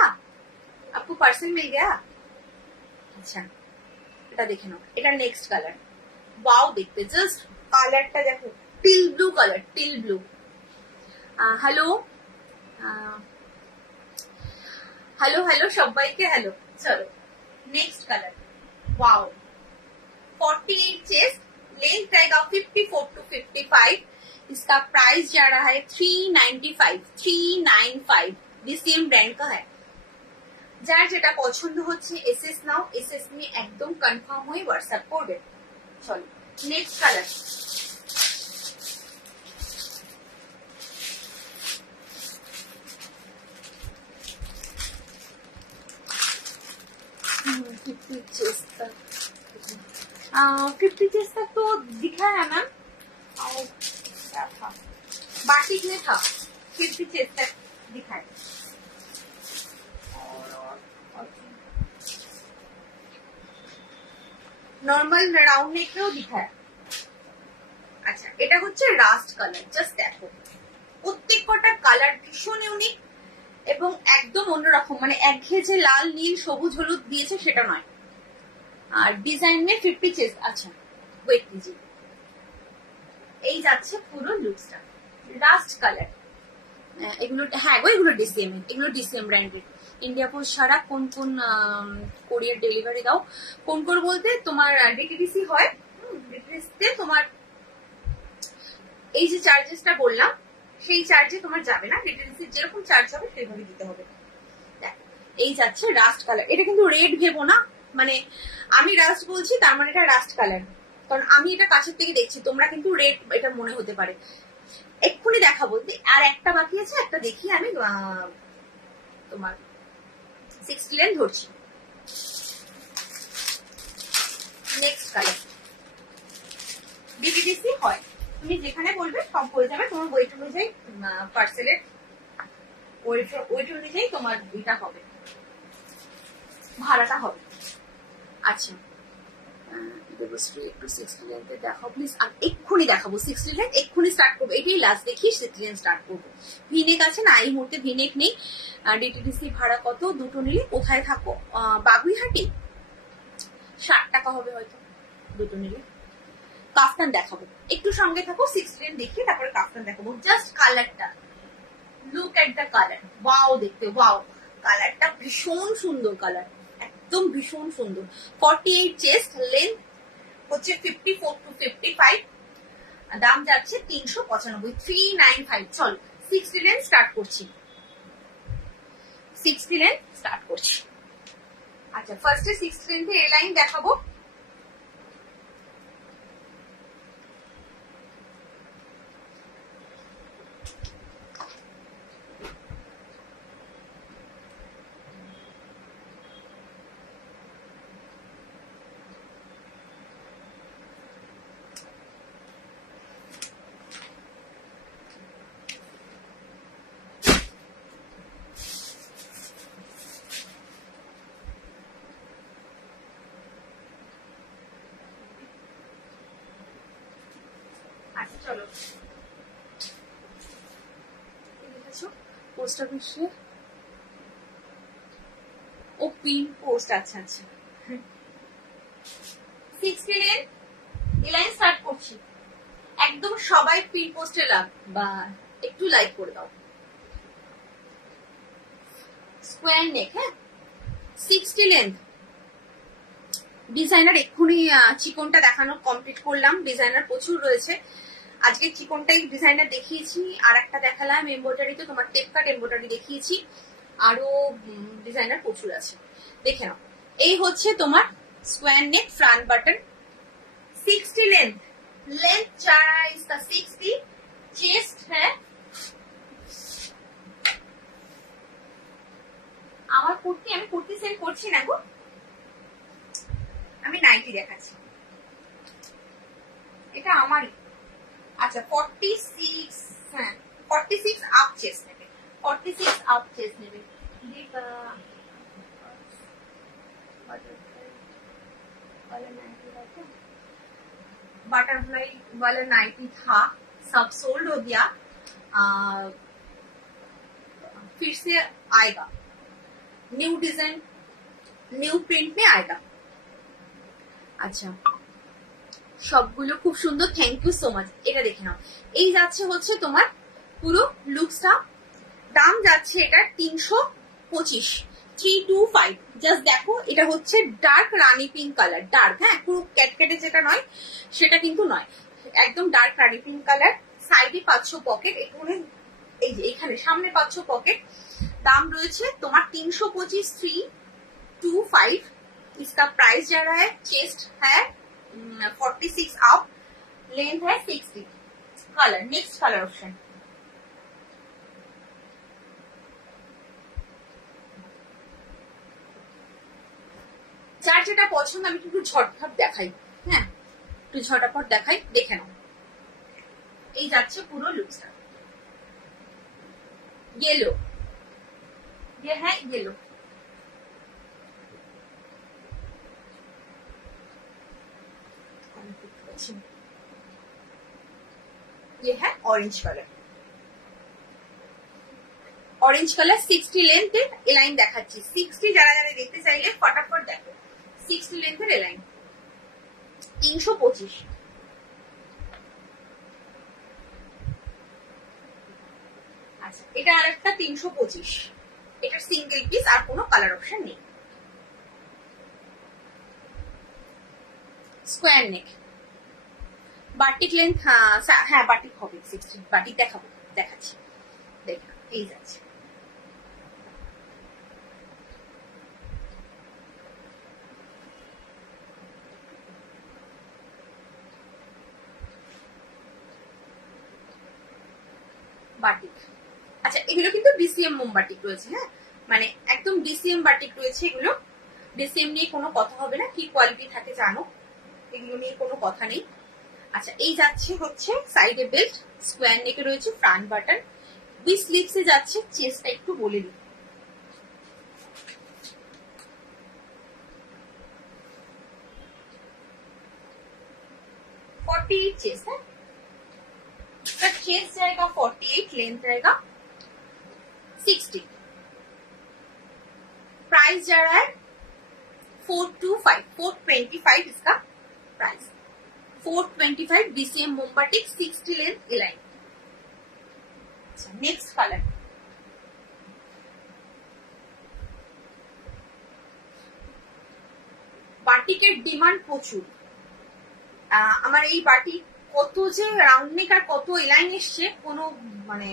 आपको? पार्सल मिल गया? अच्छा এটা দেখে নাও, এটা নেক্সট কালার। ওয়াও দেখতে, জাস্ট কালারটা দেখো, teal blue colour, teal blue. Hello hello hello সবাইকে হ্যালো। চলো next colour, wow 48 chest, length रहेगा 54 to 55। इसका प्राइस जा रहा है 395, 395। ये सेम ब्रांड का है। যার যেটা পছন্দ হচ্ছে এসএস নাও, এসএস নিয়ে একদম কনফার্ম হয়ে হোয়াটসঅ্যাপ করবে। চলো নেক্সট কালার, फिफ्टी चेस्ट तक तो दिखा है मैम, क्या था बाटिक में था, 50 चेस्ट तक दिखाए। নর্মাল রাউন্ড নেকেও দিখায়। আচ্ছা এটা হচ্ছে রাস্ট কালার, জাস্ট দেখো প্রত্যেক কটা কালার ভীষণ ইউনিক এবং একদম অন্যরকম, মানে একঘেয়ে যে লাল নীল সবুজ হলুদ দিয়েছে সেটা নয়। আর ডিজাইন মে 50 चेस्ट। আচ্ছা ওয়েট कीजिए, এই যাচ্ছে পুরো লুকসটা, রাস্ট কালার। এগুলো হ্যাঁ গো, এগুলো ডিসিএম, এগুলো ডিসিএম ব্র্যান্ডের। ইন্ডিয়া পোস্ট ছাড়া কোন কোন কোরিয়ার ডেলিভারি দাও? কোন কোন বলতে তোমার ডিটিডিসি হয়, ডিটিডিসিতে তোমার এই যে চার্জেসটা বললাম সেই চার্জে তোমার যাবে না, ডিটিডিসি যেরকম চার্জ হবে সেইভাবে দিতে হবে। এই যাচ্ছে রাস্ট কালার। এটা কিন্তু রেড ভেবো না, মানে আমি রাস্ট বলছি তার মানে এটা রাস্ট কালার, কারণ আমি এটা কাছের থেকে দেখছি, তোমরা কিন্তু রেড এটা মনে হতে পারে। এক্ষুনি দেখাবো, আর একটা বাকি আছে, একটা দেখি আমি তোমার 60 লাইন ধরছি। নেক্সট কালার, ডিটিডিসি হয়, তুমি যেখানে বলবে সব হয়ে যাবে, তোমার ওয়েট অনুযায়ী পার্সেলের ওয়েট অনুযায়ী তোমার এটা হবে, ভাড়াটা হবে। আচ্ছা দেবো স্ট্রেট টু 60 লাইনতে দেখাও প্লিজ। আর এক্ষুনি দেখাবো 60 লাইন, এক্ষুনি স্টার্ট করবো, এটাই লাস্ট দেখি 60 লাইন স্টার্ট করবো। ভিনেক আছে না, এই মুহূর্তে ভিনেক নেই। ডিটিডিসি ভাড়া কত? দুটো নিলে। কোথায় থাকো? বাগুইহাটি, 60 টাকা হবে হয়তো দুটো নিলে। কাফতান দেখাবো, একটু সঙ্গে থাকো, 60 লাইন দেখিয়ে তারপরে কাফতান দেখাবো। জাস্ট কালারটা, look at the colour, wow দেখতে, ওয়াও কালারটা ভীষণ সুন্দর কালার, একদম ভীষণ সুন্দর। 48 চেস্ট, লেন্থ হচ্ছে 54 to 55, দাম যাচ্ছে 395, 395। চলো 60 লাইন স্টার্ট করছি, 60 লাইন স্টার্ট করছি। আচ্ছা ফার্স্টে 60 লাইন এ লাইন দেখাবো। আচ্ছা চলো পোস্ট অফিসে ও পিন পোস্ট। আচ্ছা আচ্ছা 60 লেন্থ এলাইন স্টার্ট করছি। একদম সবাই পিন পোস্টে লাগ বা একটু লাইক করে দাও। স্কোয়ার নেক, হ্যাঁ 60 লেন্থ। ডিজাইনার এক্ষুনি চিকনটা দেখানো কমপ্লিট করলাম। ডিজাইনার প্রচুর রয়েছে। আজকে চিকনটাই ডিজাইনার দেখিয়েছি, আর একটা দেখালাম এমব্রয়ডারিতে তোমার টেপ কাট এমব্রয়ডারি দেখিয়েছি, আরো ডিজাইনার প্রচুর আছে, দেখে নাও। এই হচ্ছে তোমার স্কোয়ার নেক ফ্রন্ট বাটন 60 লেন্থ। लेंथ जा रहा है इसका 60, चेस्ट है আমার কুর্তি। আমি কুর্তি সেন্ড করছি না গো, আমি নাইটি দেখাচ্ছি। এটা আমারই। আচ্ছা 46, হ্যাঁ 46 আপ চেস্ট নেবে, 46 আপ চেস্ট নেবে। बटरफ्लाई वाला नाइटी था, सब सोल्ड हो गया। फिर से आएगा, न्यू डिजाइन न्यू प्रिंट में आएगा। আচ্ছা সবগুলো খুব সুন্দর, থ্যাংক ইউ সো মাচ। এটা দেখে নাও। এই যাচ্ছে হচ্ছে তোমার পুরো লুকসটা। দাম যাচ্ছে এটা 325, 325। জাস্ট দেখো, এটা হচ্ছে ডার্ক রানী পিঙ্ক কালার। ডার্ক, হ্যাঁ পুরো ক্যাটকেটে যেটা নয় সেটা কিন্তু নয়, একদম ডার্ক রানী পিঙ্ক কালার। সাইডে পাচ্ছ পকেট, এখানে এই যে এখানে সামনে পাচ্ছ পকেট। দাম রয়েছে তোমার 325, 325। इसका प्राइस जा रहा है। चेस्ट है 46 अप, लेंथ है 60। कलर नेक्स्ट कलर ऑप्शन যার যেটা পছন্দ। আমি একটু ঝটফট দেখাই, হ্যাঁ একটু ঝটাপট দেখাই, দেখে নাও। এই যাচ্ছে পুরো লুকসটা। येलो, ये है येलो। ये है orange colour. Orange colour 60 length align দেখাচ্ছি। 60 যারা যারা দেখতে চাইলে ফটাফট দেখো। 60 লেন্থের এলাইন 325। আচ্ছা এটা আরেকটা 325। এটা সিঙ্গেল পিস, আর কোনো কালার অপশন নেই। স্কোয়ার নেক, বাটিক লেন্থ, হ্যাঁ বাটিক হবে 60। বাটিক দেখাবো, দেখাচ্ছি, দেখো এই যাচ্ছে। বাটিক। আচ্ছা এগুলো কিন্তু ডিসিএম মোম বাটিক রয়েছে, হ্যাঁ মানে একদম ডিসিএম বাটিক রয়েছে এগুলো। ডিসিএম নিয়ে কোনো কথা হবে না, কি কোয়ালিটি থাকে জানো, এগুলো নিয়ে কোনো কথা নেই। আচ্ছা এই যাচ্ছে হচ্ছে সাইডে বেল্ট, স্কোয়ার নেকে রয়েছে ফ্রন্ট বাটন, বি স্লিভসে যাচ্ছে। চেস্টটা একটু বলে দিই, चेस्ट है। इसका चेस्ट जाएगा 48, लेंथ रहेगा 60। प्राइस जा रहा है 425, 425 इसका प्राइस। 425 बीसीएम मोमबाटिक 60 लेंथ एलाइन। नेक्स्ट कलर বাটিকের ডিমান্ড প্রচুর। আমার এই বাটিক কত যে রাউন্ড নেক আর কত এলাইন এসছে, কোনো মানে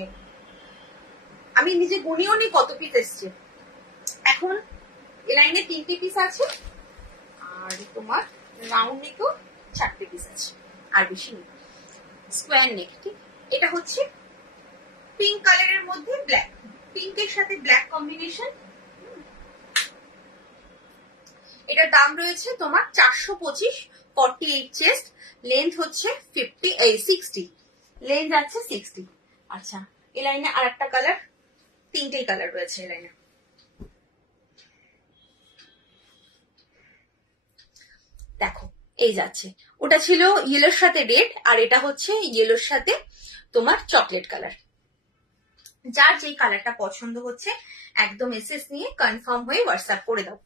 আমি নিজে গুনিও নি কত পিস এসছে। এখন এলাইনে 3টে পিস আছে, আর তোমার রাউন্ড নেকও 4টে পিস আছে, আর বেশি নেই। স্কোয়ার নেক, ঠিক। এটা হচ্ছে পিঙ্ক কালারের মধ্যে ব্ল্যাক, পিঙ্কের সাথে ব্ল্যাক কম্বিনেশন। এটার দাম রয়েছে তোমার 425, 48 চেস্ট, লেন্থ হচ্ছে 60, লেন্থ আছে 60। আচ্ছা এই লাইনে আর একটা কালার, 3টেই কালার রয়েছে এই লাইনে। দেখো এই যাচ্ছে, ওটা ছিল ইয়েলোর সাথে রেড, আর এটা হচ্ছে ইয়েলোর সাথে তোমার চকলেট কালার। যার যেই কালারটা পছন্দ হচ্ছে একদম এসএস নিয়ে কনফার্ম হয়ে হোয়াটসঅ্যাপ করে দাও।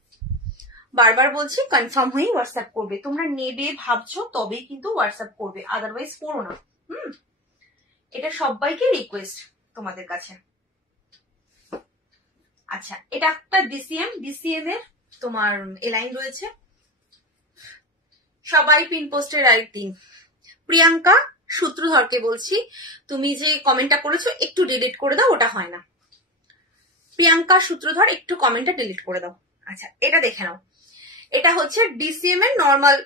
বারবার বলছি কনফার্ম হয়ে হোয়াটসঅ্যাপ করবে, তোমরা নেবে ভাবছো তবেই কিন্তু হোয়াটসঅ্যাপ করবে, আদারওয়াইজ করো না। এটা সবাইকে রিকোয়েস্ট তোমাদের কাছে। আচ্ছা, এটা একটা ডিসিএম এর তোমার এলাইন রয়েছে, সবাই পিন পোস্টের রাইটিং। প্রিয়াঙ্কা সূত্রধরকে বলছি, তুমি যে কমেন্টটা করেছো একটু ডিলিট করে দাও, ওটা হয় না। প্রিয়াঙ্কা সূত্রধর একটু কমেন্টটা ডিলিট করে দাও। আচ্ছা, এটা দেখে নাও, এটা হচ্ছে ডিসিএম এর নর্মাল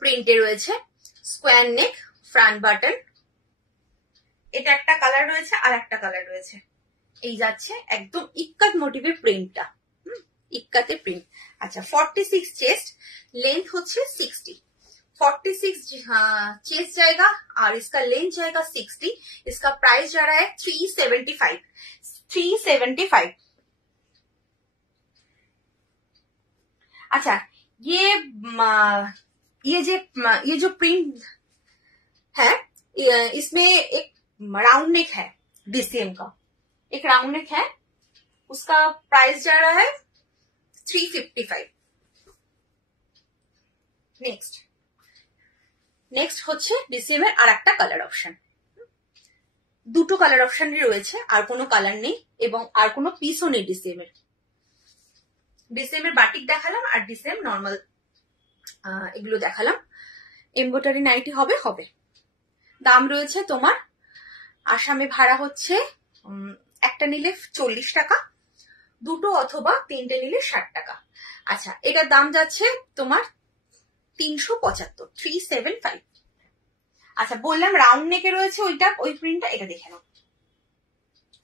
প্রিন্টে রয়েছে, স্কোয়ার নেক, ফ্রন্ট বাটন। এটা একটা কালার রয়েছে, আর একটা কালার রয়েছে। এই যাচ্ছে একদম ইক্কাত মোটিভের প্রিন্টটা, ইক্কাতে প্রিন্ট। আচ্ছা, 46 চেস্ট, लेंथ হচ্ছে 60, 46 चेस्ट जाएगा और इसका लेंथ जाएगा 60। इसका प्राइस जा रहा है 375। अच्छा, ये जो प्रिंट है, इसमें एक राउंड नेक है, डीसीएम का एक राउंड नेक है, उसका प्राइस जा रहा है 355। নেক্সট হচ্ছে ডিসিএম এর আর একটা কালার অপশন। দুটো কালার অপশনই রয়েছে, আর কোনো কালার নেই এবং আর কোনো পিসও নেই ডিসিএম এর। ডিসিএম এর বাটিক দেখালাম আর ডিসিএম নর্মাল এগুলো দেখালাম। এমব্রয়ডারি নাইটি হবে। দাম রয়েছে তোমার আসামে ভাড়া হচ্ছে একটা নিলে 40 টাকা, দুটো অথবা তিনটে নিলে 60 টাকা। আচ্ছা, এটার দাম যাচ্ছে তোমার 375, 375। আচ্ছা, বললাম রাউন্ড নেকে রয়েছে ওই প্রিন্টটা, এটা দেখে নাও,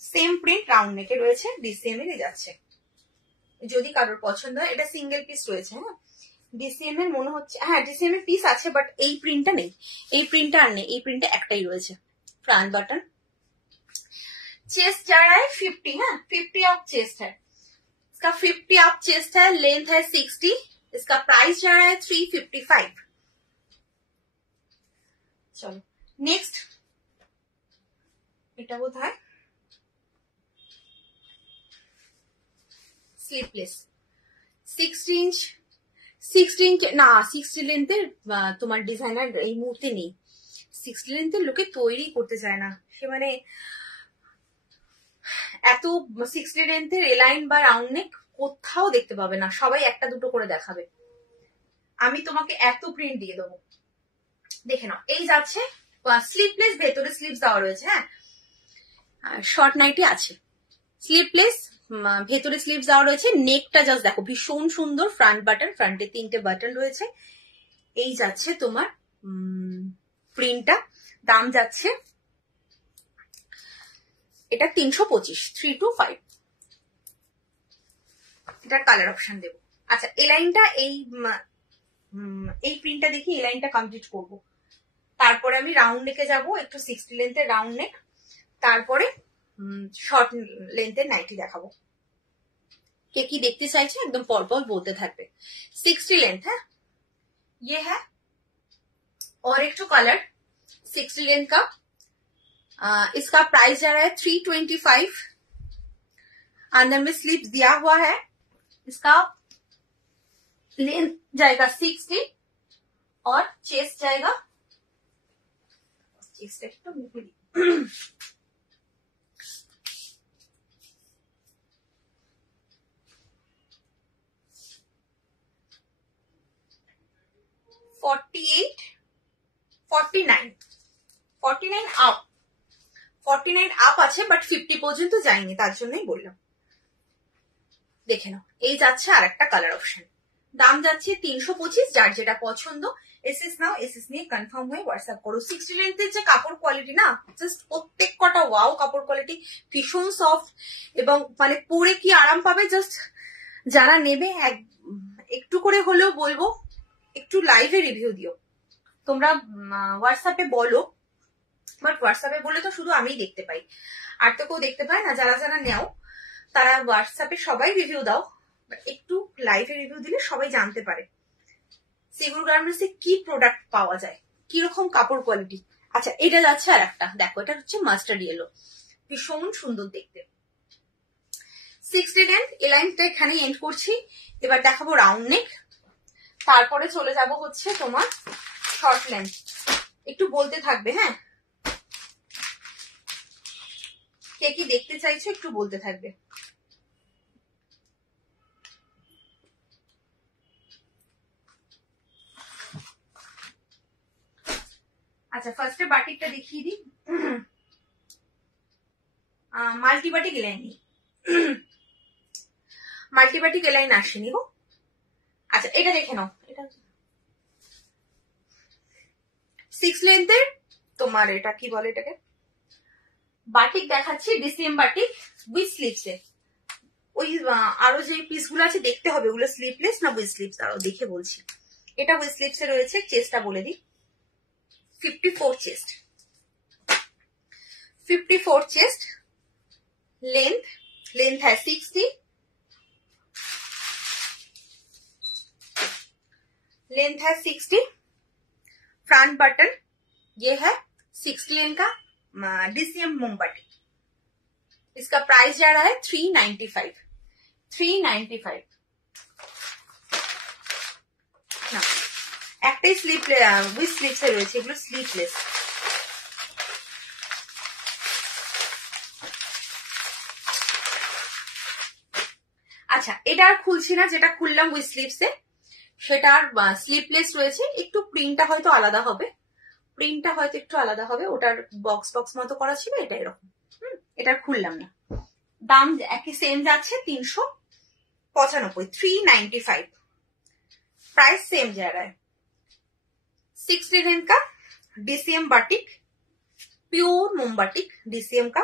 সেম প্রিন্ট রাউন্ড নেকে রয়েছে, ডিসিএম এর যাচ্ছে। যদি কারোর পছন্দ হয়, এটা সিঙ্গেল পিস রয়েছে। হ্যাঁ, ডিসিএম এর মনে হচ্ছে, হ্যাঁ ডিসিএম এর পিস আছে, বাট এই প্রিন্টটা নেই, এই প্রিন্টটা আর নেই, এই প্রিন্টটা একটাই রয়েছে। फ्रंट बटन, चेस्ट जा रहा है 50, है 50 अप चेस्ट है, इसका 50 अप चेस्ट है, लेंथ है 60, इसका प्राइस जा रहा है 355। चलो नेक्स्ट, এটা বোধহয় স্লিপলেস 60 इंच না 60 লেন্থের তোমার ডিজাইনার এই মুহূর্তে নেই। 60 লেন্থের লোকে তৈরি করতে চায় না, সে মানে এত 60 লেন্থের এলাইন বা রাউন্ড নেক কোথাও দেখতে পাবে না, সবাই একটা দুটো করে দেখাবে। আমি তোমাকে এত প্রিন্ট দিয়ে দেবো, দেখে নাও। এই যাচ্ছে স্লিপলেস, ভেতরে স্লিপস দেওয়া রয়েছে। হ্যাঁ, শর্ট নাইটি আছে, স্লিপলেস, ভেতরে স্লিপস দেওয়া রয়েছে। নেকটা জাস্ট দেখো ভীষণ সুন্দর, ফ্রন্ট বাটন, ফ্রন্টে 3টে বাটন রয়েছে। এই যাচ্ছে তোমার প্রিন্টটা, দাম যাচ্ছে এটা 325, 325। এটার কালার অপশন দেবো। আচ্ছা, এই লাইনটা এই প্রিন্টটা দেখি, এই লাইনটা কমপ্লিট করব, তারপরে আমি রাউন্ড নেকে যাবো, একটু 60 লেন্থের রাউন্ড নেক, তারপরে শর্ট লেন্থের নাইটি দেখাবো। কে কি দেখতে চাইছে একদম পরপর বলতে থাকবে। 60 लेंथ है, ये है, और एक तो कलर 60 लेंथ का, इसका प्राइस जा रहा है 325। अंदर में स्लीव दिया हुआ है, इसका लेंथ जाएगा 60 और चेस्ट जाएगा, चेस्ट तो 48, 49 আপ, 49 আপ আছে, বাট 50 পর্যন্ত যায়নি, তার জন্যই বললাম। দেখে নাও, এই যাচ্ছে আর একটা কালার অপশন, দাম যাচ্ছে 325। যার যেটা পছন্দ এসএস নাও, এসএস নিয়ে কনফার্ম হয়ে হোয়াটসঅ্যাপ করো। 60 লেন্থের যে কাপড় কোয়ালিটি না, জাস্ট প্রত্যেক কটা ওয়াও কাপড় কোয়ালিটি, ভীষণ সফট, এবং মানে পরে কি আরাম পাবে। জাস্ট যারা নেবে একটু করে হলেও বলবো, একটু লাইভে রিভিউ দিও। তোমরা হোয়াটসঅ্যাপে বলো, বাট হোয়াটসঅ্যাপে বলে তো শুধু আমিই দেখতে পাই, আর তো কেউ দেখতে পায় না। যারা যারা নেও তারা হোয়াটসঅ্যাপে সবাই রিভিউ দাও, একটু লাইভে রিভিউ দিলে সবাই জানতে পারে। সিগুর গার্মেন্টসে কি প্রোডাক্ট পাওয়া যায়, কিরকম কাপড় কোয়ালিটি। আচ্ছা এটা যাচ্ছে আর একটা, দেখো এটা হচ্ছে মাস্টার্ড ইয়েলো, ভীষণ সুন্দর দেখতে। 60 লেন্থ, এই লাইনটা এখানে এন্ড করছি। এবার দেখাবো রাউন্ড নেক, তারপরে চলে যাব হচ্ছে তোমার শর্ট লেন্থ। একটু বলতে থাকবে, হ্যাঁ কে কি দেখতে চাইছো একটু বলতে থাকবে। আচ্ছা ফার্স্টে বাটিকটা দেখিয়ে দিই। মাল্টিবাটিক এলাইন, মাল্টিবাটিক এলাইন আসেনি গো। আচ্ছা এটা দেখে নাও, এটা 6 লেন্থের তোমার, এটা কি বলে এটাকে, বাটিক দেখাচ্ছি, ডিসিএম বাটিক উইথ স্লিভসে। ওই আরো যে পিস গুলো আছে দেখতে হবে ওগুলো স্লিভলেস না উইথ স্লিভস, আরো দেখে বলছি। এটা উইথ স্লিভসে রয়েছে। চেস্টটা বলে দিই, 54 চেস্ট, 54 চেস্ট। लेंथ है 60, लेंथ है 60। फ्रंट बटन ये है 60 का डीसीएम मोमबत्ती। इसका प्राइस जा रहा है 395, 395। একটাই স্লিপ উইথ স্লিভসে রয়েছে, এগুলো স্লিভলেস। আচ্ছা এটা আর খুলছি না, যেটা খুললাম উইথ স্লিভসে সেটার স্লিপলেস রয়েছে। একটু প্রিন্টটা হয়তো আলাদা হবে, প্রিন্টটা হয়তো একটু আলাদা হবে, ওটার বক্স বক্স মতো করা ছিল, এটা এরকম। এটা খুললাম না। দাম একই সেম যাচ্ছে 395, 395 प्राइस सेम जा रहा है। 60 लेंथ का डीसीएम बाटिक, प्योर मोमबाटिक डीसीएम का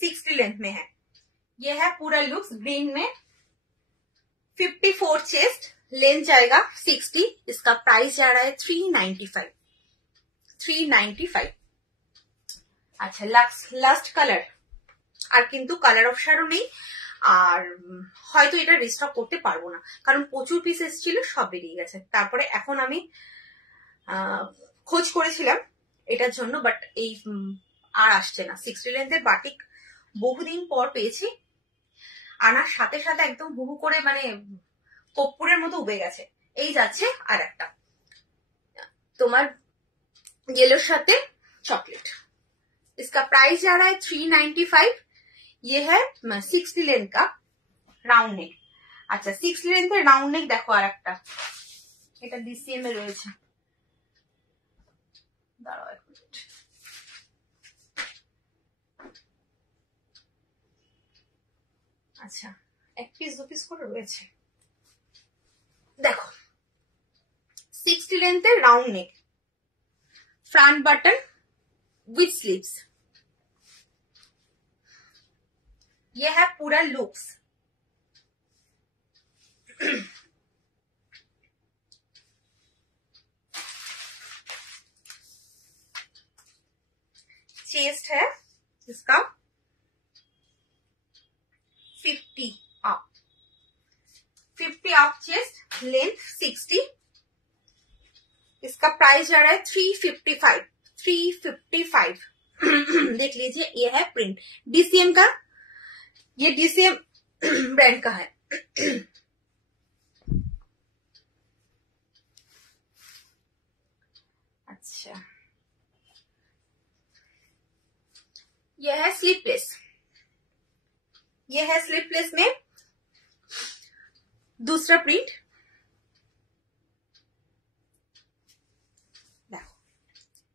60 लेंथ में है। ये है पूरा लुक्स ग्रीन में। 54 चेस्ट, लेंथ जाएगा 60, इसका प्राइस जा रहा है 395, 395। अच्छा लास्ट কালার, আর কিন্তু কালার অপশনও নেই, আর হয়তো এটা রিস্টক করতে পারবো না কারণ প্রচুর পিস এসেছিল, সব বেরিয়ে গেছে। তারপরে এখন আমি খোঁজ করেছিলাম এটার জন্য, বাট এই আর আসছে না। 60 লেন্থের বাটিক বহুদিন পর পেয়েছি, আনার সাথে সাথে একদম হুহু করে মানে কর্পূরের মতো উবে গেছে। এই যাচ্ছে আর একটা তোমার येलोর সাথে চকলেট। इसका प्राइस जा रहा है 395। ये है 60 लेंथ का राउंड नेक। अच्छा 60 लेंथ এর রাউন্ড নেক দেখো আর একটা, এটা ডিসিএম এ রয়েছে। দাঁড়াও এক মিনিট, আচ্ছা এক পিস দু পিস করে রয়েছে। দেখো 60 लेंथ এর round neck, front button with sleeves. ये है पूरा लुक्स। चेस्ट है इसका 50 अप, 50 अप चेस्ट, लेंथ 60। इसका प्राइस जा रहा है 355, 355। देख लीजिए ये है प्रिंट डीसीएम का, ये डीसीएम ब्रांड का है। अच्छा ये है स्लीपलेस, ये है स्लीपलेस में दूसरा प्रिंट। देखो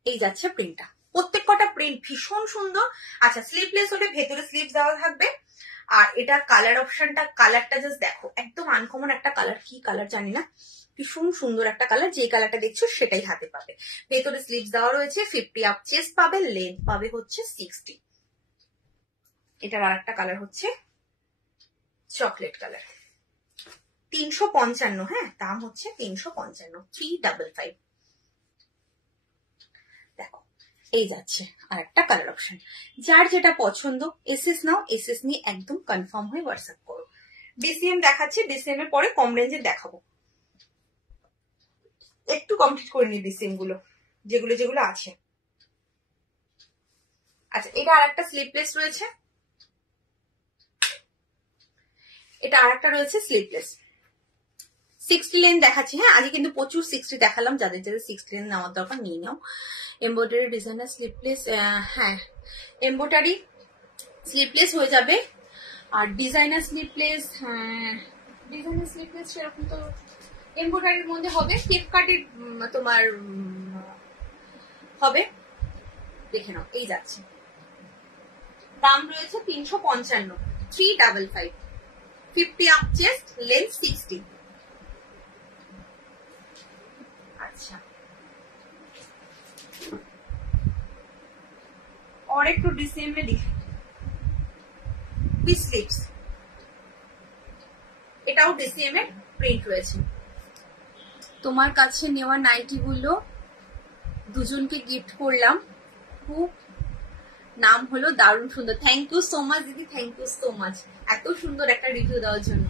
এই যাচ্ছে প্রিন্টটা, প্রত্যেক কটা প্রিন্ট ভীষণ সুন্দর। আচ্ছা স্লিপলেস হলে ভেতরে স্লিভ দেওয়া থাকবে, আর এটার কালার অপশনটা, কালারটা জাস্ট দেখো, একদম আনকমন একটা কালার, কি কালার জানি না, ভীষণ সুন্দর একটা কালার। যে কালারটা দেখছো সেটাই হাতে পাবে। ভেতরে স্লিভস দেওয়া রয়েছে, 50 আপ চেস্ট পাবে, লেন্থ পাবে হচ্ছে 60। এটার আর একটা কালার হচ্ছে চকলেট কালার, 355। হ্যাঁ দাম হচ্ছে 355, 355। দেখো এই যাচ্ছে আর একটা কালার অপশন। যার যেটা পছন্দ এসএস নাও, এসএস নিয়ে একদম কনফার্ম হয়ে হোয়াটসঅ্যাপ করো। ডিসিএম দেখাচ্ছি, ডিসিএম এর পরে কম রেঞ্জের দেখাবো। একটু কমপ্লিট করে নিই ডিসিএম গুলো যেগুলো যেগুলো আছে। আচ্ছা, এটা আর একটা স্লিপলেস রয়েছে, এটা আর একটা রয়েছে স্লিপলেস। 60 লেন দেখাচ্ছি। হ্যাঁ, আজকে কিন্তু প্রচুর 60 দেখালাম, যাদের যাদের 60 লেন নেওয়ার দরকার নিয়ে নাও। এমব্রয়ডারি ডিজাইনার স্লিপলেস, হ্যাঁ এমব্রয়ডারি স্লিপলেস হয়ে যাবে। আর ডিজাইনার স্লিপলেস, হ্যাঁ ডিজাইনার স্লিপলেস সেরকম তো এমব্রয়ডারির মধ্যে হবে, কেপ কাটের তোমার হবে, দেখে নাও। এই যাচ্ছে, দাম রয়েছে 355, 355, 50 আপ চেস্ট, লেন্থ 60। আচ্ছা, और एक तो डिसेम में दिखे পিস স্লিপস, এটাও ডিসিএম এর প্রিন্ট রয়েছে। তোমার কাছে নেওয়া নাইটি গুলো দুজনকে গিফট করলাম, খুব নাম হলো দারুণ সুন্দর। থ্যাংক ইউ সো মাচ দিদি, থ্যাংক ইউ সো মাচ এত সুন্দর একটা রিভিউ দেওয়ার জন্য,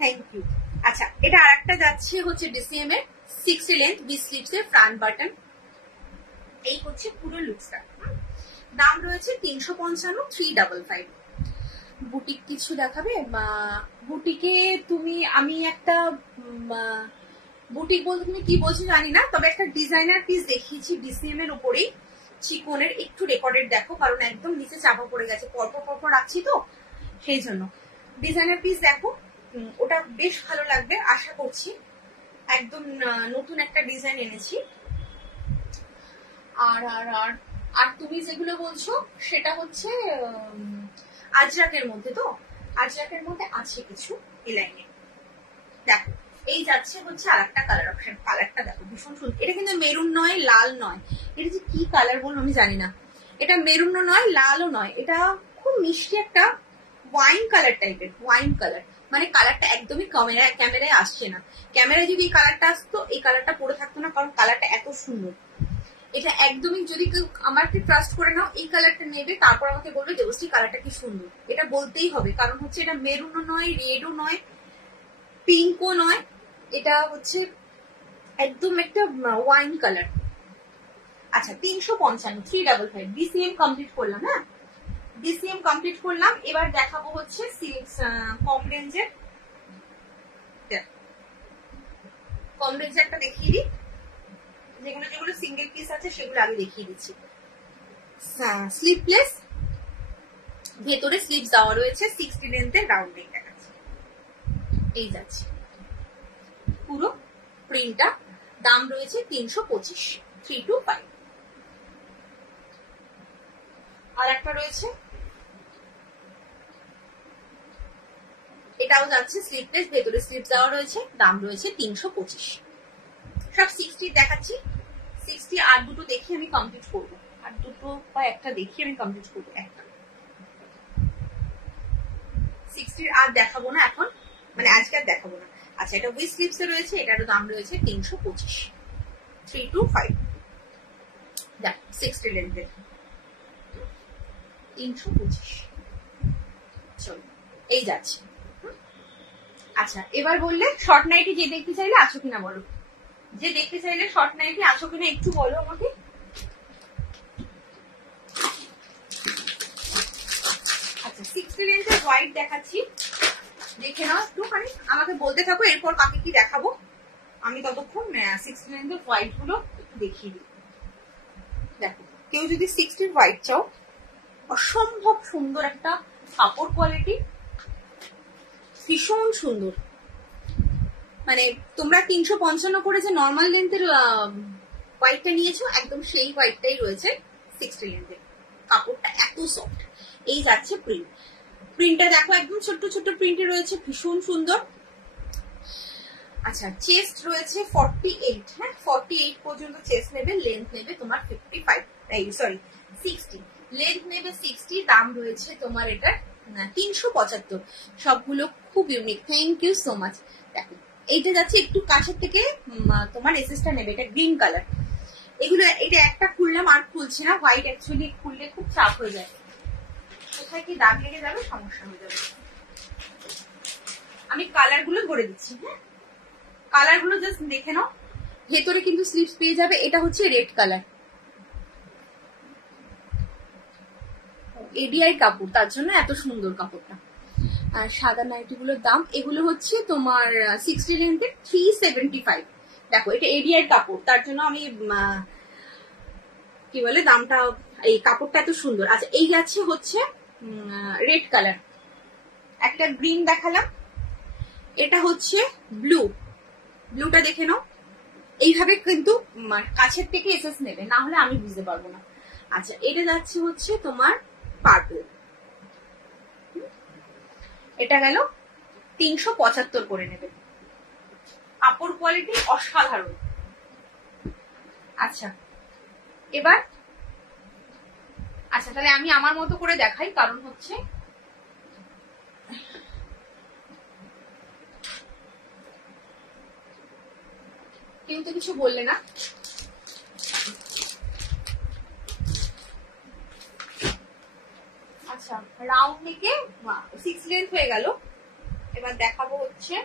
থ্যাংক ইউ। আচ্ছা, এটা আর একটা যাচ্ছে হচ্ছে ডিসিএম এর 60 লেন্থ, 20 স্লিপস এর ফ্রন্ট বাটন। এই হচ্ছে পুরো লুকসটা, দাম রয়েছে 355, 355। বুটিক কিছু দেখাবে? বুটিকে তুমি, আমি একটা বুটিক বলতে তুমি কি বলছো জানি না, তবে একটা ডিজাইনার পিস দেখিয়েছি ডিসিএম এর উপরেই, চিকনের। একটু রেকর্ডেড দেখো, কারণ একদম নিচে চাপা পড়ে গেছে, পরপর পরপর রাখছি তো সেই জন্য। ডিজাইনার পিস দেখো, ওটা বেশ ভালো লাগবে আশা করছি। একদম নতুন একটা ডিজাইন এনেছি। আর আর আর আর তুমি যেগুলো বলছো সেটা হচ্ছে আজরাকের মধ্যে, তো আজরাকের মধ্যে আছে কিছু এই লাইনে। দেখো, এই যাচ্ছে হচ্ছে আর একটা কালার অপশন, কালারটা দেখো ভীষণ সুন্দর। এটা কিন্তু মেরুন নয়, লাল নয়, এটা যে কি কালার বলবো আমি জানি না। এটা মেরুনও নয়, লালও নয়, এটা খুব মিষ্টি একটা ওয়াইন কালার টাইপের, ওয়াইন কালার। মানে কালারটা একদমই ক্যামেরায় আসছে না। ক্যামেরায় যদি এই কালারটা আসতো, এই কালারটা পরে থাকতো না, কারণ কালারটা এত সুন্দর। এটা একদমই, যদি কেউ আমাকে ট্রাস্ট করে নাও, এই কালারটা নেবে, তারপর আমাকে বলবে দেবশ্রী কালারটা কি সুন্দর। এটা বলতেই হবে, কারণ হচ্ছে এটা মেরুনও নয়, রেডও নয়, পিঙ্কও নয়, এটা হচ্ছে একদম একটা ওয়াইন কালার। আচ্ছা, 355, 355, ডিসিএম কমপ্লিট করলাম। হ্যাঁ, ডিসিএম কমপ্লিট করলাম। এবার দেখাবো হচ্ছে কম রেঞ্জের, কম রেঞ্জে একটা দেখিয়ে দিই, যেগুলো যেগুলো সিঙ্গেল পিস আছে সেগুলো আগে দেখিয়ে দিচ্ছি। স্লিপলেস, ভেতরে স্লিপস দেওয়া রয়েছে, 60 লেন্থের রাউন্ড নেক দেখাচ্ছে। এই যাচ্ছে পুরো প্রিন্টটা, দাম রয়েছে 325, 325। আর একটা রয়েছে, এটাও যাচ্ছে স্লিপলেস, ভেতরে স্লিপস দেওয়া রয়েছে, দাম রয়েছে 325। সব 60 দেখাচ্ছি, 60 আর দুটো দেখি আমি কমপ্লিট করবো, আর দুটো বা একটা দেখি আমি কমপ্লিট করবো, একটা 60 আর দেখাবো না এখন, মানে আজকে আর দেখাবো না। আচ্ছা, এটা উইথ স্লিপস এ রয়েছে, এটারও দাম রয়েছে 325, 325। দেখ 60 লেন্থের 325। চলো, এই যাচ্ছে। আচ্ছা, এবার বললে শর্ট নাইটি যে দেখতে চাইলে আছো কিনা বলো, যে দেখতে চাইলে শর্ট নাইটি আছো কিনা একটু বলো আমাকে। আচ্ছা, 60 লেন্থের হোয়াইট দেখাচ্ছি, দেখে নাও একটুখানি, আমাকে বলতে থাকো, এরপর কাকে কি দেখাবো আমি ততক্ষণ 60 লেন্থের হোয়াইট গুলো দেখিয়ে দিই। দেখো, কেউ যদি 60 হোয়াইট চাও, অসম্ভব সুন্দর একটা কাপড় কোয়ালিটি, ভীষণ সুন্দর। মানে তোমরা 355 করে যে নর্মাল লেন্থের হোয়াইটটা নিয়েছো, একদম সেই হোয়াইটটাই রয়েছে 60 লেন্থের। কাপড়টা এত সফট। এই যাচ্ছে প্রিন্ট, প্রিন্টটা দেখো একদম ছোট্ট ছোট্ট প্রিন্টে রয়েছে, ভীষণ সুন্দর। আচ্ছা, চেস্ট রয়েছে 48, হ্যাঁ 48 পর্যন্ত চেস্ট নেবে, লেন্থ নেবে তোমার 55, সরি 60, লেন্থ নেবে 60, দাম রয়েছে তোমার এটা 375। সবগুলো খুব unique, thank you so much. দেখো, এইটা যাচ্ছে একটু কাছের থেকে, তোমার এসএসটা নেবে, এটা গ্রিন কালার। এগুলো, এটা একটা খুললাম আর খুলছে না, হোয়াইট অ্যাকচুয়ালি খুললে খুব চাপ হয়ে যায়, কোথায় কি দাগ লেগে যাবে, সমস্যা হয়ে যাবে। আমি কালার গুলো করে দিচ্ছি। হ্যাঁ, কালার গুলো জাস্ট দেখে নাও, ভেতরে কিন্তু স্লিভস পেয়ে যাবে। এটা হচ্ছে রেড কালার, এডিআই কাপড়, তার জন্য এত সুন্দর কাপড়টা। আর সাদা নাইটি গুলোর দাম, এগুলো হচ্ছে তোমার 60 লেন্থের 375। দেখো এটা এডিআই কাপড়, তার জন্য আমি কি বলে দামটা, এই কাপড়টা এত সুন্দর। আচ্ছা এই যাচ্ছে হচ্ছে রেড কালার, একটা গ্রিন দেখালাম, এটা হচ্ছে ব্লু, ব্লুটা দেখে নাও। এইভাবে কিন্তু কাছের থেকে এসএস নেবে, না হলে আমি বুঝতে পারবো না। আচ্ছা এটা যাচ্ছে হচ্ছে তোমার পার্পল, এটা গেল 375 করে নেবে। কাপড় কোয়ালিটি অসাধারণ। আচ্ছা এবার, আচ্ছা তাহলে আমি আমার মতো করে দেখাই, কারণ হচ্ছে কেউ তো কিছু বললে না। আচ্ছা রাউন্ড নেকে 6 লেন্থ হয়ে গেল। এবার দেখাবো হচ্ছে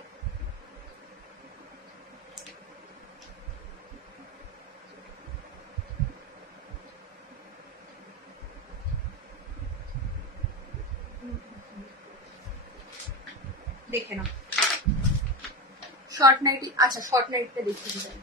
দেখে নাও শর্ট নাইটি। আচ্ছা শর্ট নাইটটা দেখিয়ে দিবেন।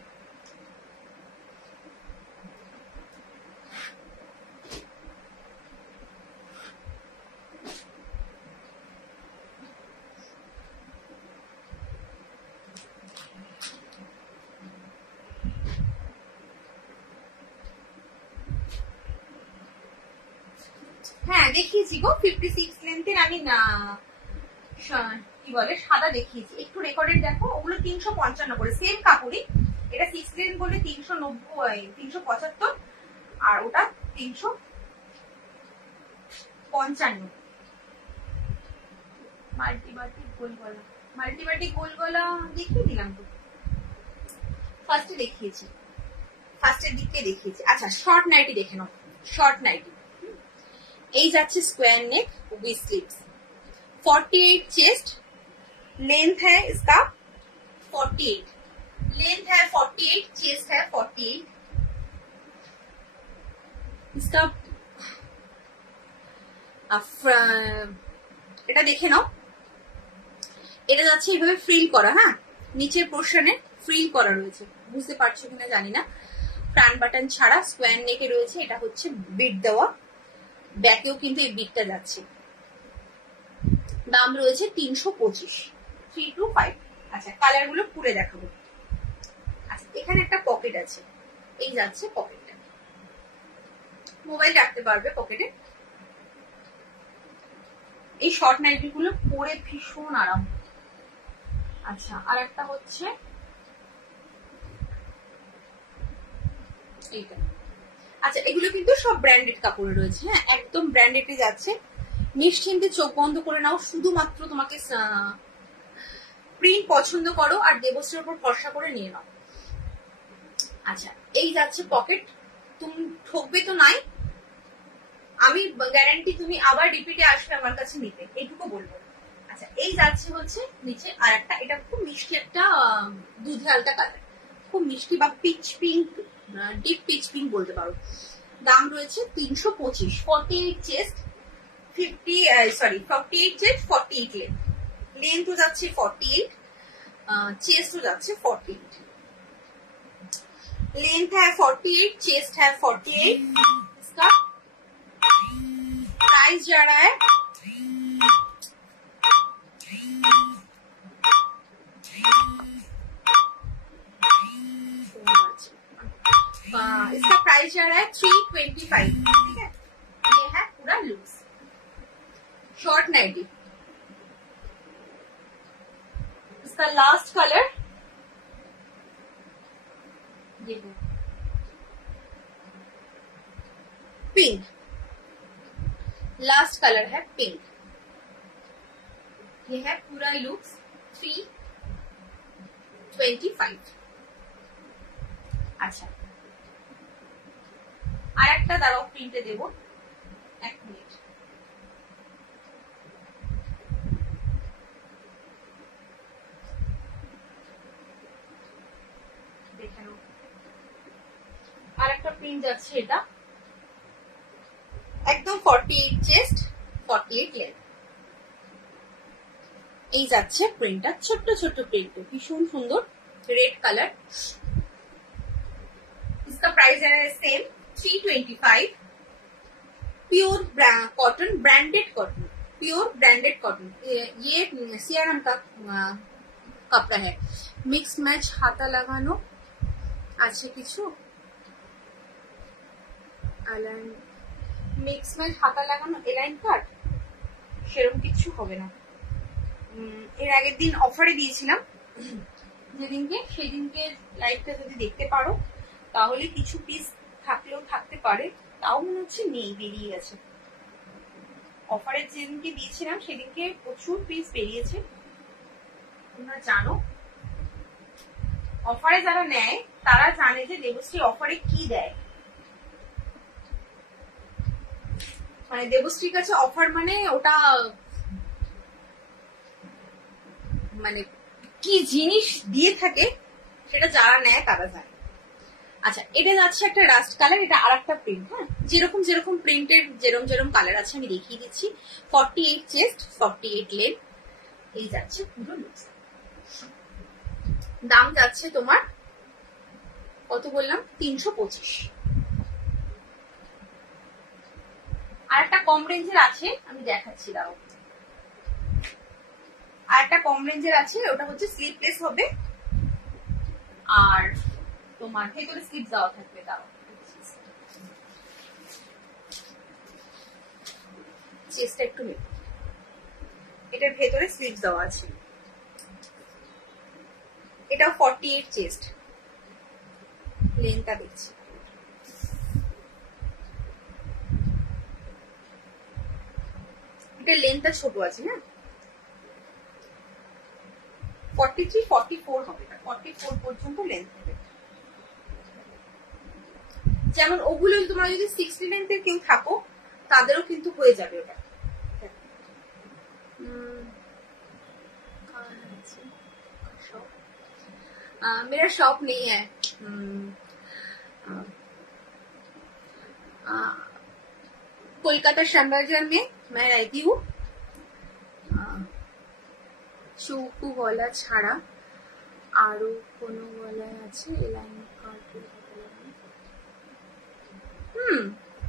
হ্যাঁ দেখিয়েছি গো, 56 লেন্থের আমি না কি বলে সাদা দেখিয়েছি, একটু রেকর্ডেড দেখো, ওগুলো 355 করে, সেম কাপড়ই। এটা 6 লেন্থ বলে 390 375, আর ওটা 355। মাল্টিবাটিক গোলগলা, মাল্টিবাটিক গোলগলা দেখিয়ে দিলাম তো, ফার্স্টে দেখিয়েছি, ফার্স্টের দিকে দেখিয়েছি। আচ্ছা শর্ট নাইটি দেখে নাও, শর্ট নাইটি এই যাচ্ছে square neck with sleeves, 48 chest, length है इसका 48, लेंथ है 48, चेस्ट है 48। इसका এটা দেখে নাও, এটা যাচ্ছে এইভাবে ফ্রিল করা, হ্যাঁ নিচের পোর্শনে ফ্রিল করা রয়েছে, বুঝতে পারছো কিনা জানি না। ফ্রন্ট বাটন ছাড়া স্কোয়ার নেকে রয়েছে, এটা হচ্ছে বিট দেওয়া, ব্যাকেও কিন্তু এই বিটটা যাচ্ছে। দাম রয়েছে 325, 325। আচ্ছা কালার গুলো পুরে দেখাবো। আচ্ছা এখানে একটা পকেট আছে, এই যাচ্ছে পকেটটা, মোবাইল রাখতে পারবে পকেটে। এই শর্ট নাইটি গুলো পরে ভীষণ আরাম। আচ্ছা আর একটা হচ্ছে এইটা। আচ্ছা এগুলো কিন্তু সব ব্র্যান্ডেড কাপড়ে রয়েছে, হ্যাঁ একদম ব্র্যান্ডেডে যাচ্ছে। নিশ্চিন্তে চোখ বন্ধ করে নাও, শুধুমাত্র তোমাকে প্রিন্ট পছন্দ করো আর দেবশ্রীর উপর ভরসা করে নিয়ে নাও। আচ্ছা এই যাচ্ছে পকেট, তুমি ঠকবে তো নাই, আমি গ্যারান্টি তুমি আবার রিপিটে আসবে আমার কাছে নিতে, এইটুকু বলবো। আচ্ছা এই যাচ্ছে হচ্ছে নিচে আর একটা, এটা খুব মিষ্টি একটা দুধে হালকা কালার, খুব মিষ্টি বা pitch pink, deep pitch pink বলতে পারো। দাম রয়েছে 325, 48 চেস্ট 48 চেস্ট 48 লেন্থ, লেন্থও যাচ্ছে 48, চেস্টও যাচ্ছে 48, लेंथ है 48, चेस्ट है 48। इसका प्राइस जा रहा है इसका प्राइस जा रहा है 325, ठीक है। ये है पूरा लूज शॉर्ट नाइटी। इसका लास्ट कलर ये है पिंक, लास्ट कलर है पिंक। ये है पूरा लुक 325। अच्छा আর একটা দাঁড়াও প্রিন্টে দেবো, এক মিনিট। দেখে নাও প্রিন্ট যাচ্ছে এটা, একদম 48 চেস্ট 48 লেন্থ। এই যাচ্ছে প্রিন্টটা, ছোট্ট ছোট্ট প্রিন্ট, ভীষণ সুন্দর, রেড কালার। इसका प्राइस है same 325। Pure cotton, branded cotton, pure branded cotton. ये सीआरएम का कपड़ा है। मिक्स मैच हाथा लागानो আছে কিছু, মিক্স ম্যাচ হাতা লাগানো এলাইন কাট সেরকম কিছু হবে না। এর আগের দিন অফারে দিয়েছিলাম যেদিনকে, সেদিনকে লাইভটা যদি দেখতে পারো তাহলে কিছু পিস থাকলেও থাকতে পারে, তাও মনে হচ্ছে নেই, বেরিয়ে গেছে। অফারে যেদিনকে দিয়েছিলাম সেদিনকে প্রচুর পিস বেরিয়েছে, তোমরা জানো। অফারে যারা নেয় তারা জানে যে দেবশ্রী অফারে কি দেয়। মানে দেবশ্রীর কাছে অফার মানে ওটা মানে কি জিনিস দিয়ে থাকে সেটা যারা নেয় তারা জানে। আচ্ছা, এটা যাচ্ছে একটা রাস্ট কালার, এটা আর একটা প্রিন্ট। হ্যাঁ, যেরকম যেরকম প্রিন্টের যেরকম যেরকম কালার আছে আমি দেখিয়ে দিচ্ছি। 48 চেস্ট 48 লেন। এই যাচ্ছে পুরো লুক। দাম যাচ্ছে তোমার কত বললাম, 325। আর একটা কম রেঞ্জের আছে আমি দেখাচ্ছি, দাও। আর একটা কম রেঞ্জের আছে, ওটা হচ্ছে স্লিপলেস হবে আর তোমার ভেতরে স্লিপ দেওয়া থাকবে। দাও, চেস্টটা একটু নেব, এটার ভেতরে স্লিপ দেওয়া আছে। এটা 48 চেস্ট, লেনটা দেখছি। এটা লেনটা ছোট আছে, হ্যাঁ 43 44 হবে, 44 পর্যন্ত লেন্থ হবে। যেমন ওগুলো তোমরা যদি 60 লেন্থের কেউ থাকো তাদেরও কিন্তু হয়ে যাবে ওটা। मेरा शॉप नहीं है, कोलकाता श्यामबाजार में मैं रहती हूँ। চৌকু গলা ছাড়া আরো কোনো গলায় আছে এলাইন কাট?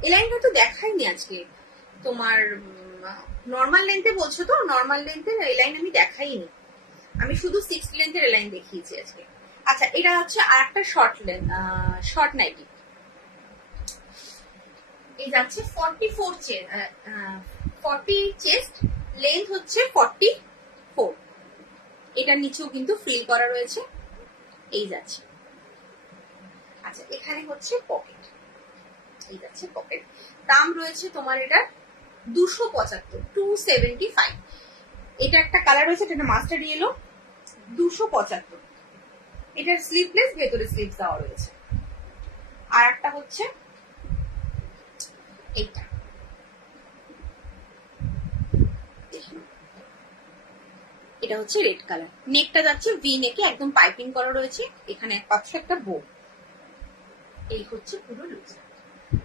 এলাইনটা তো দেখাইনি আজকে। তোমার নর্মাল লেন্থে বলছো তো, নর্মাল লেন্থের এলাইন আমি দেখাইনি, আমি শুধু 60 লেন্থের এলাইন দেখিয়েছি আজকে। আচ্ছা, এটা হচ্ছে আর একটা শর্ট লেন্থ, শর্ট নাইটি। এই যাচ্ছে 44 চেস্ট, লেন্থ হচ্ছে 44। এটার নিচেও কিন্তু ফ্রিল করা রয়েছে। এই যাচ্ছে। আচ্ছা, এখানে হচ্ছে পকেট, এই যাচ্ছে পকেট। দাম রয়েছে তোমার এটা 275, 275। এটা একটা কালার রয়েছে, এটা মাস্টার্ড ইয়েলো, 275। এটার স্লিপলেস, ভেতরে স্লিপস দেওয়া রয়েছে। আর একটা হচ্ছে এইটা, এটা হচ্ছে রেড কালার। নেকটা যাচ্ছে ভি নেকে, একদম পাইপিং করা রয়েছে। এখানে পাচ্ছে একটা বো। এই হচ্ছে পুরো লুক।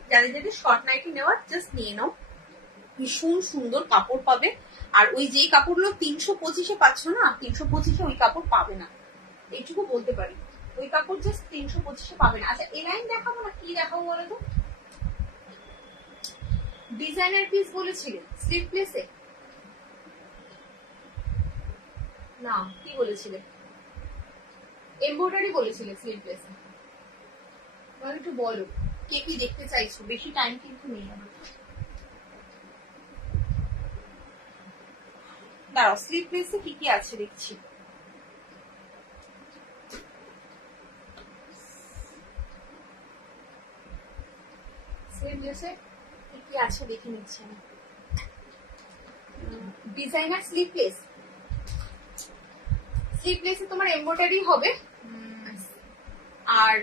যাদের যাদের শর্ট নাইটি নেওয়ার জাস্ট নিয়ে নাও, ভীষণ সুন্দর কাপড় পাবে। আর ওই যে কাপড়গুলো 325-এ পাচ্ছ না, 325-এ ওই কাপড় পাবে না, এইটুকু বলতে পারি। ওই কাপড় জাস্ট 325-এ পাবে না। আচ্ছা, এলাইন দেখাবো না কি দেখাবো বলো তো? ডিজাইনার পিস বলেছিলে স্লিপলেসে না, কি বলেছিলে? এমব্রয়ডারি বলেছিলে স্লিপলেসে। একটু বলো কে কি দেখতে চাইছো, বেশি টাইম কিন্তু নেই আমার। দাঁড়াও, স্লিপলেসে কি কি আছে দেখছি। স্লিপলেসে কি কি আছে দেখে নিচ্ছি আমি। ডিজাইনার স্লিপলেস, স্লিপলেসে তোমার এমব্রয়ডারি হবে আর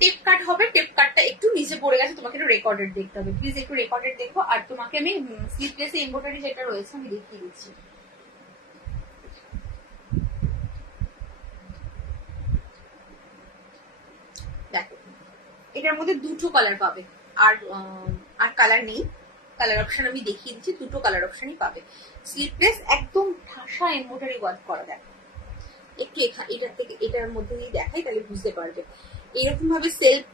টেপ কাট হবে। টেপ কাটটা একটু নিচে পড়ে গেছে, তোমাকে একটু রেকর্ডেড দেখতে হবে, প্লিজ একটু রেকর্ডেড দেখো। আর তোমাকে আমি স্লিপলেসে এমব্রয়ডারি যেটা রয়েছে আমি দেখিয়ে দিচ্ছি। দেখো, এটার মধ্যে দুটো কালার পাবে, আর কালার নেই, কালার অপশন আমি দেখিয়ে দিচ্ছি, দুটো কালার অপশনই পাবে। স্লিভলেস একদম ঠাসা এমব্রয়ডারি ওয়ার্ক করা, দেখো একটু এটার থেকে এটার মধ্যে দিয়ে দেখাই তাহলে বুঝতে পারবে। এরকম ভাবে সেলফ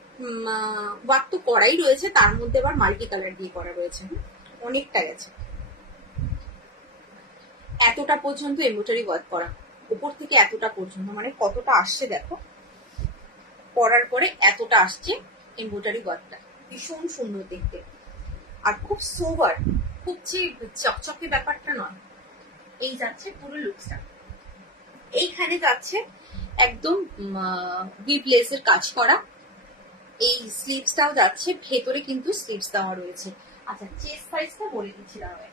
ওয়ার্ক তো করাই রয়েছে, তার মধ্যে আবার মাল্টি কালার দিয়ে করা রয়েছে, অনেকটাই আছে। এতটা পর্যন্ত এমব্রয়ডারি ওয়ার্ক করা, উপর থেকে এতটা পর্যন্ত, মানে কতটা আসছে দেখো, পরার পরে এতটা আসছে এমব্রয়ডারি ওয়ার্কটা, ভীষণ সুন্দর দেখতে। আর খুব সোবার, খুব যে চকচকে ব্যাপারটা নয়। এই যাচ্ছে পুরো লুকসটা, এইখানে যাচ্ছে একদম উইভ লেসের কাজ করা, এই স্লিভসটাও যাচ্ছে, ভেতরে কিন্তু স্লিভস দেওয়া রয়েছে। আচ্ছা চেস্ট সাইজটা বলে দিচ্ছি দাঁড়াবে,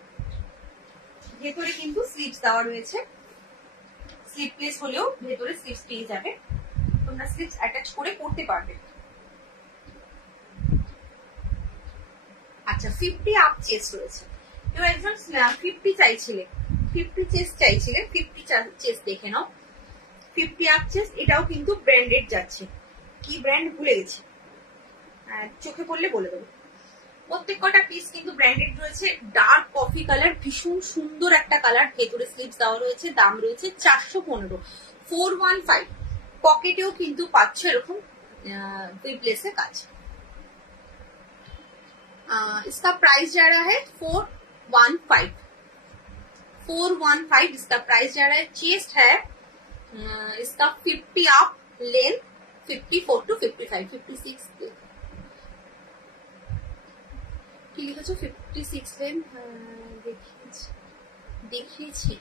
ভেতরে কিন্তু স্লিভস দেওয়া রয়েছে, স্লিভলেস হলেও ভেতরে স্লিভস পেয়ে যাবে, তোমরা স্লিভস অ্যাটাচ করে পড়তে পারবে। আচ্ছা 50 আপ চেস্ট রয়েছে, কেউ একজন 50 চাইছিলে, 50 চেস্ট চাইছিলে, 50 চেস্ট দেখে নাও। 50 আপ চেস্ট, এটাও কিন্তু ব্র্যান্ডেড যাচ্ছে, কি ব্র্যান্ড ভুলে গেছি, চোখে পড়লে বলে দেবো। প্রত্যেক কটা পিস কিন্তু ব্র্যান্ডেড রয়েছে। ডার্ক কফি কালার, ভীষণ সুন্দর একটা কালার, ভেতরে স্লিভস দেওয়া রয়েছে, দাম রয়েছে 415, 415। পকেটেও কিন্তু পাচ্ছ এরকম প্লেসে কাজ। इसका प्राइस जा रहा है 415, 415 इसका प्राइस जा रहा है। चेस्ट है इसका 50 अप, लेंथ 54 to 55, 56 কি লিখেছো 56 লেন্থ দেখিয়েছি,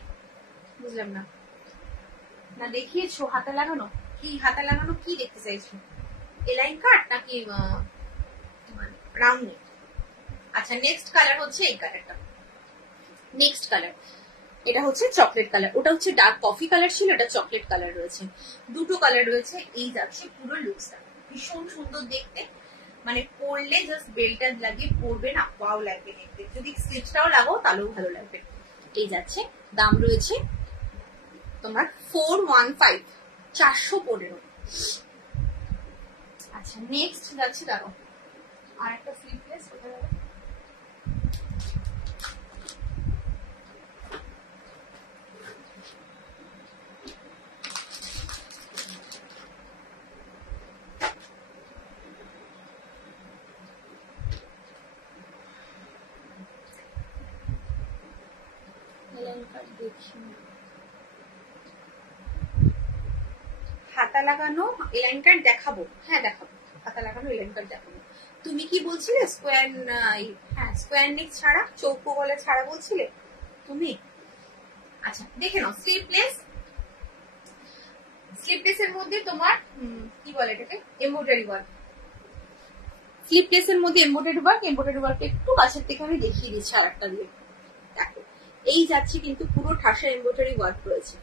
বুঝলাম না, না দেখিয়েছো হাতা লাগানো, কি হাতা লাগানো কি দেখতে চাইছো, এলাইন কাট নাকি রাউন্ড নেক? আচ্ছা নেক্সট কালার হচ্ছে এই কালারটা, নেক্সট কালার এটা হচ্ছে চকলেট কালার, ওটা হচ্ছে ডার্ক কফি কালার ছিল, এটা চকলেট কালার রয়েছে, দুটো কালার রয়েছে। এই যাচ্ছে পুরো লুকসটা, ভীষণ সুন্দর দেখতে, মানে পরলে জাস্ট বেলটা লাগিয়ে পরবে না, ওয়াও লাগবে দেখতে, যদি স্লিভসটাও লাগাও তাহলেও ভালো লাগবে। এই যাচ্ছে, দাম রয়েছে তোমার 415, 415। আচ্ছা নেক্সট যাচ্ছে, দাঁড়ো আর একটা স্লিভলেস কোথায় হবে, হাতা লাগানো এলাইন কাট দেখাবো, হ্যাঁ দেখাবো, হাতা লাগানো এলাইন কাট দেখাবো। তুমি কি বলছিলে স্কোয়ার, হ্যাঁ স্কোয়ার নেক ছাড়া, চৌকো গলা ছাড়া বলছিলে তুমি। আচ্ছা দেখে নাও, স্লিভলেস, স্লিভলেসের মধ্যে তোমার কি বলে এটাকে, এমব্রয়ডারি ওয়ার্ক, স্লিভলেসের মধ্যে এমব্রয়ডারি ওয়ার্ক, এমব্রয়ডারি ওয়ার্ক একটু কাছের থেকে আমি দেখিয়ে দিচ্ছি আর একটা দিয়ে, দেখো এই যাচ্ছে কিন্তু পুরো ঠাসা এমব্রয়ডারি ওয়ার্ক রয়েছে,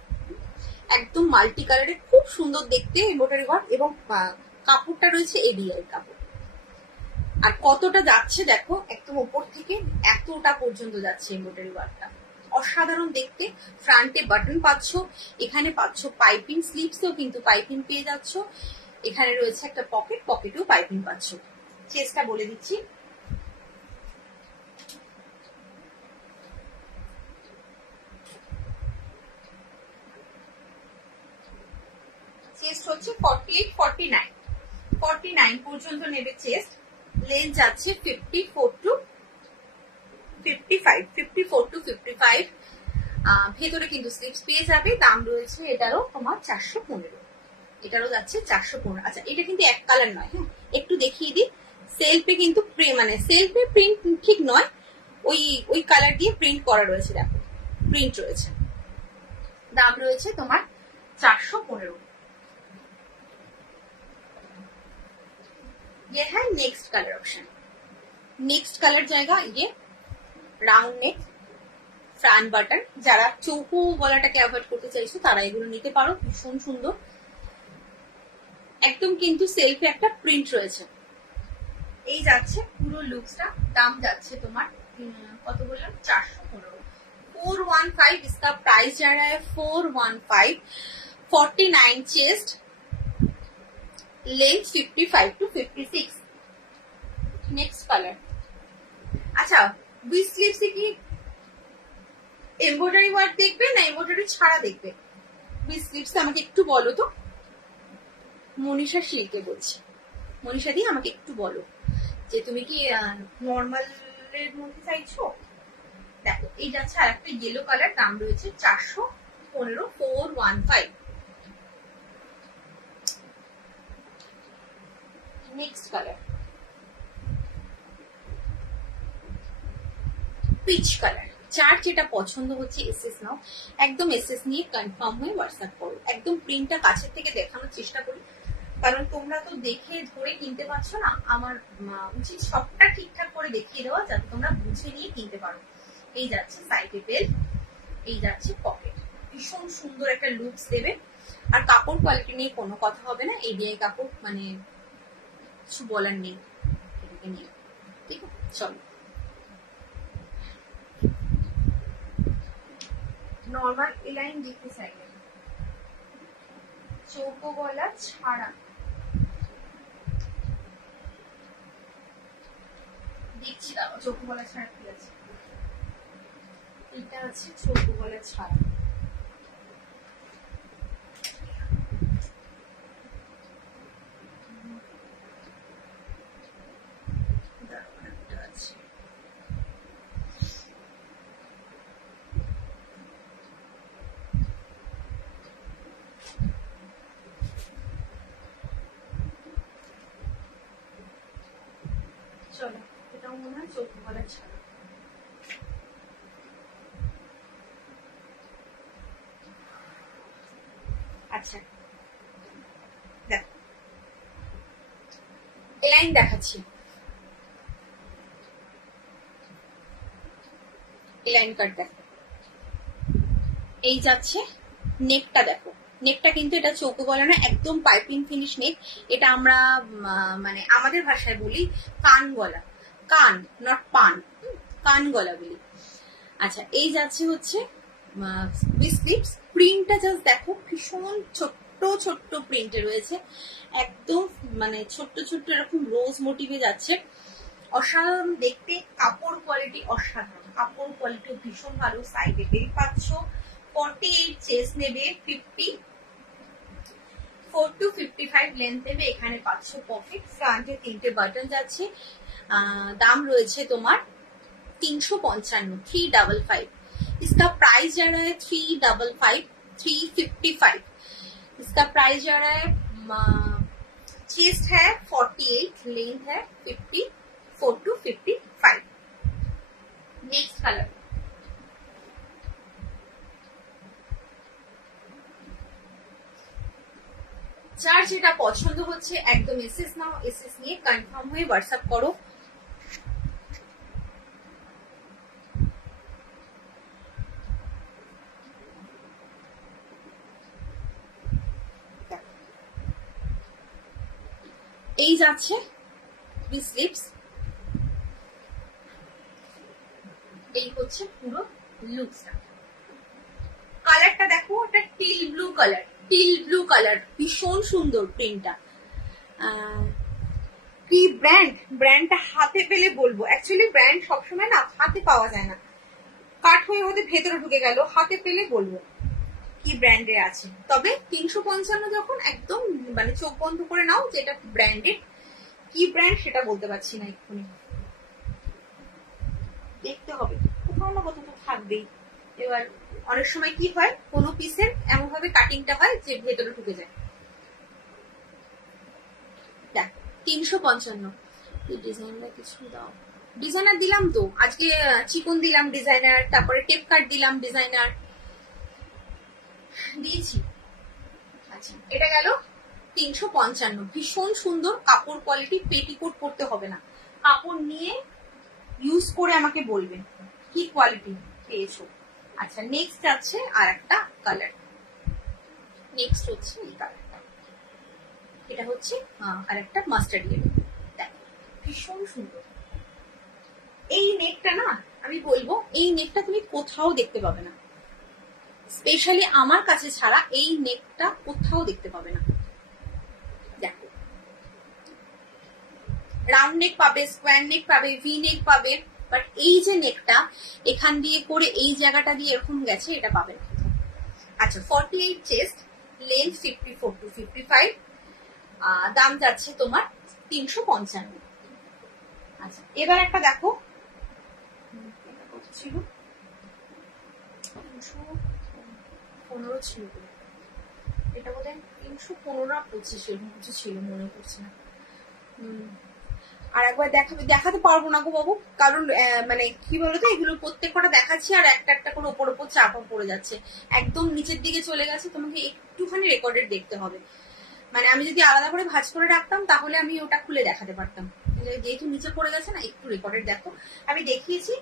একদম মাল্টি কালারে, খুব সুন্দর দেখতে এমব্রয়ডারি ওয়ার্ক, এবং কাপড়টা রয়েছে এবিআই কাপড়। আর কতটা যাচ্ছে দেখো, একদম উপর থেকে এতটা পর্যন্ত যাচ্ছে এমব্রয়ডারি ওয়ার্কটা, অসাধারণ দেখতে। ফ্রন্টে বাটন পাচ্ছ, এখানে পাচ্ছ পাইপিং, স্লিভসেও কিন্তু পাইপিং পেয়ে যাচ্ছ, এখানে রয়েছে একটা পকেট, পকেটেও পাইপিং পাচ্ছ। চেস্টটা বলে দিচ্ছি, চেস্ট হচ্ছে 48, 49, 49 পর্যন্ত নেবে চেস্ট, লেন্থ যাচ্ছে 54 to 55, 54 to 55। ভেতরে কিন্তু স্লিভস পেয়ে যাবে, দাম রয়েছে এটারও তোমার 415, এটারও যাচ্ছে 415। আচ্ছা এটা কিন্তু এক কালার নয়, হ্যাঁ একটু দেখিয়ে দিই, সেলফে কিন্তু মানে সেলফে প্রিন্ট ঠিক নয়, ওই কালার দিয়ে প্রিন্ট করা রয়েছে, দেখো প্রিন্ট রয়েছে, দাম রয়েছে তোমার 415। ये है next colour option, next colour जाएगा ये राउंड नेक, ফ্রান্ট বাটন। যারা চৌকো গলাটাকে অ্যাভয়েড করতে চাইছো তারা এগুলো নিতে পারো, ভীষণ সুন্দর, একদম কিন্তু সেলফে একটা প্রিন্ট রয়েছে। এই যাচ্ছে পুরো লুকসটা, দাম যাচ্ছে তোমার কত বললাম, 415, 415 इसका प्राइस जा रहा है 415। 49 chest, length 55 to 56, next colour. আচ্ছা, উইথ স্লিভস কি এমব্রয়ডারি ওয়ার্ক দেখবে না এমব্রয়ডারি ছাড়া দেখবে? উইথ স্লিভস আমাকে একটু বলো তো। মনীষা সিল্কে বলছি। মনীষা দি আমাকে একটু বলো যে তুমি কি নর্মালের মধ্যে চাইছো? দেখো এই যাচ্ছে আর একটা ইয়েলো কালার, দাম রয়েছে 415, 415। Next colour peach colour. যার যেটা পছন্দ হচ্ছে এসএস নাও, একদম এসএস নিয়ে কনফার্ম হয়ে হোয়াটসঅ্যাপ করো। একদম প্রিন্টটা কাছের থেকে দেখানোর চেষ্টা করি, কারণ তোমরা তো দেখে ধরে কিনতে পারছো না। আমার উচিত সবটা ঠিকঠাক করে দেখিয়ে দেওয়া যাতে তোমরা বুঝে নিয়ে কিনতে পারো। এই যাচ্ছে সাইডে বেল্ট, এই যাচ্ছে পকেট, ভীষণ সুন্দর একটা লুকস দেবে। আর কাপড় কোয়ালিটি নিয়ে কোনো কথা হবে না, এই দিয়ে কাপড় মানে কিছু বলার নেই এটাকে নিয়ে। ঠিক আছে, চলো নর্মাল এলাইন দেখতে চাইলে চৌকো গলা ছাড়া দেখছি, দাও চৌকো গলা ছাড়া কি আছে। এটা আছে চৌকো গলা ছাড়া। চলো, এটাও মনে হয় চৌকো গলা ছাড়া। আচ্ছা দেখ, লাইন দেখাচ্ছি। লাইন কাট দেখো, এই যাচ্ছে নেকটা দেখো। নেকটা কিন্তু এটা চৌকো গলা না, একদম পাইপিং ফিনিশ নেক। এটা আমরা মানে আমাদের ভাষায় বলি কান গলা, কান নট পান, কান গলা বলি। আচ্ছা, এই যাচ্ছে হচ্ছে স্লিভস। প্রিন্টটা জাস্ট দেখো, ভীষণ ছোট্ট ছোট্ট প্রিন্টে রয়েছে, একদম মানে ছোট্ট ছোট্ট এরকম রোজ মোটিভে যাচ্ছে। অসাধারণ দেখতে, কাপড় কোয়ালিটি অসাধারণ, কাপড় কোয়ালিটি ভীষণ ভালো। সাইডে বেল্ট পাচ্ছ, 48 চেস্ট নেবে, 54 to 55 লেন্থ নেবে। এখানে পাচ্ছ পকেট, ফ্রন্টে 3টে বাটন যাচ্ছে। দাম রয়েছে তোমার 355, 355। इसका प्राइस जा रहा है 355, 355। इसका प्राइस जा रहा है। चेस्ट है 48, लेंथ है 54 to 55। नेक्स्ट कलर যার যেটা পছন্দ হচ্ছে একদম এসএস নাও, এসএস নিয়ে কনফার্ম হয়ে হোয়াটসঅ্যাপ করো। এই যাচ্ছে স্লিভস, এই হচ্ছে পুরো লুকসটা। কালারটা দেখো, এটা teal blue colour, teal blue colour, ভীষণ সুন্দর প্রিন্টটা। কি ব্র্যান্ড, ব্র্যান্ডটা হাতে পেলে বলবো। অ্যাকচুয়ালি ব্র্যান্ড সবসময় না হাতে পাওয়া যায় না, কাট হয়ে হতে ভেতরে ঢুকে গেল, হাতে পেলে বলবো কি ব্র্যান্ডে আছে। তবে 355 যখন একদম মানে চোখ বন্ধ করে নাও যেটা ব্র্যান্ডেড। কি ব্র্যান্ড সেটা বলতে পারছি না এক্ষুনি, দেখতে হবে, কোথাও না কোথাও তো থাকবেই। এবার অনেক সময় কি হয়, কোনো পিসের এমন ভাবে কাটিংটা হয় যে ভেতরে ঢুকে যায়। দেখ 355। ডিজাইনার কিছু দাও, ডিজাইনার দিলাম তো আজকে, চিকন দিলাম ডিজাইনার, তারপরে টেপ কাট দিলাম ডিজাইনার দিয়েছি। আচ্ছা, এটা গেল 355। ভীষণ সুন্দর কাপড় কোয়ালিটি, পেটিকোট পরতে হবে না, কাপড় নিয়ে ইউজ করে আমাকে বলবেন কি কোয়ালিটি পেয়েছো। আচ্ছা, নেক্সট আছে আর একটা কালার। নেক্সট হচ্ছে এই কালারটা, এটা হচ্ছে আর একটা মাস্টার্ড ইয়েলো। দেখ ভীষণ সুন্দর এই নেকটা না, আমি বলবো এই নেকটা তুমি কোথাও দেখতে পাবে না, স্পেশালি আমার কাছে ছাড়া এই নেকটা কোথাও দেখতে পাবে না। দেখো রাউন্ড নেক পাবে, স্কোয়ার নেক পাবে, ভি নেক পাবে, বাট এই যে নেকটা এখান দিয়ে করে এই জায়গাটা দিয়ে এরকম গেছে, এটা পাবে না। আচ্ছা 48 চেস্ট, লেন্থ 54 to 55, দাম যাচ্ছে তোমার 355। আচ্ছা এবার একটা দেখো, কত ছিল, 315 ছিল, এটা বোধ হয় 315 25 এরকম কিছু ছিল, মনে করছে না। আর একবার দেখাতে পারবো না গো বাবু, কারণ মানে কি বলতো, এগুলো প্রত্যেকটা দেখাচ্ছি আর একটা একটা করে ওপর ওপর চাপা পড়ে যাচ্ছে, একদম নিচের দিকে চলে গেছে, তোমাকে একটুখানি রেকর্ডেড দেখতে হবে। মানে আমি যদি আলাদা করে ভাঁজ করে রাখতাম তাহলে আমি ওটা খুলে দেখাতে পারতাম, যেহেতু নিচে পড়ে গেছে না, একটু রেকর্ডেড দেখো, আমি দেখিয়েছি,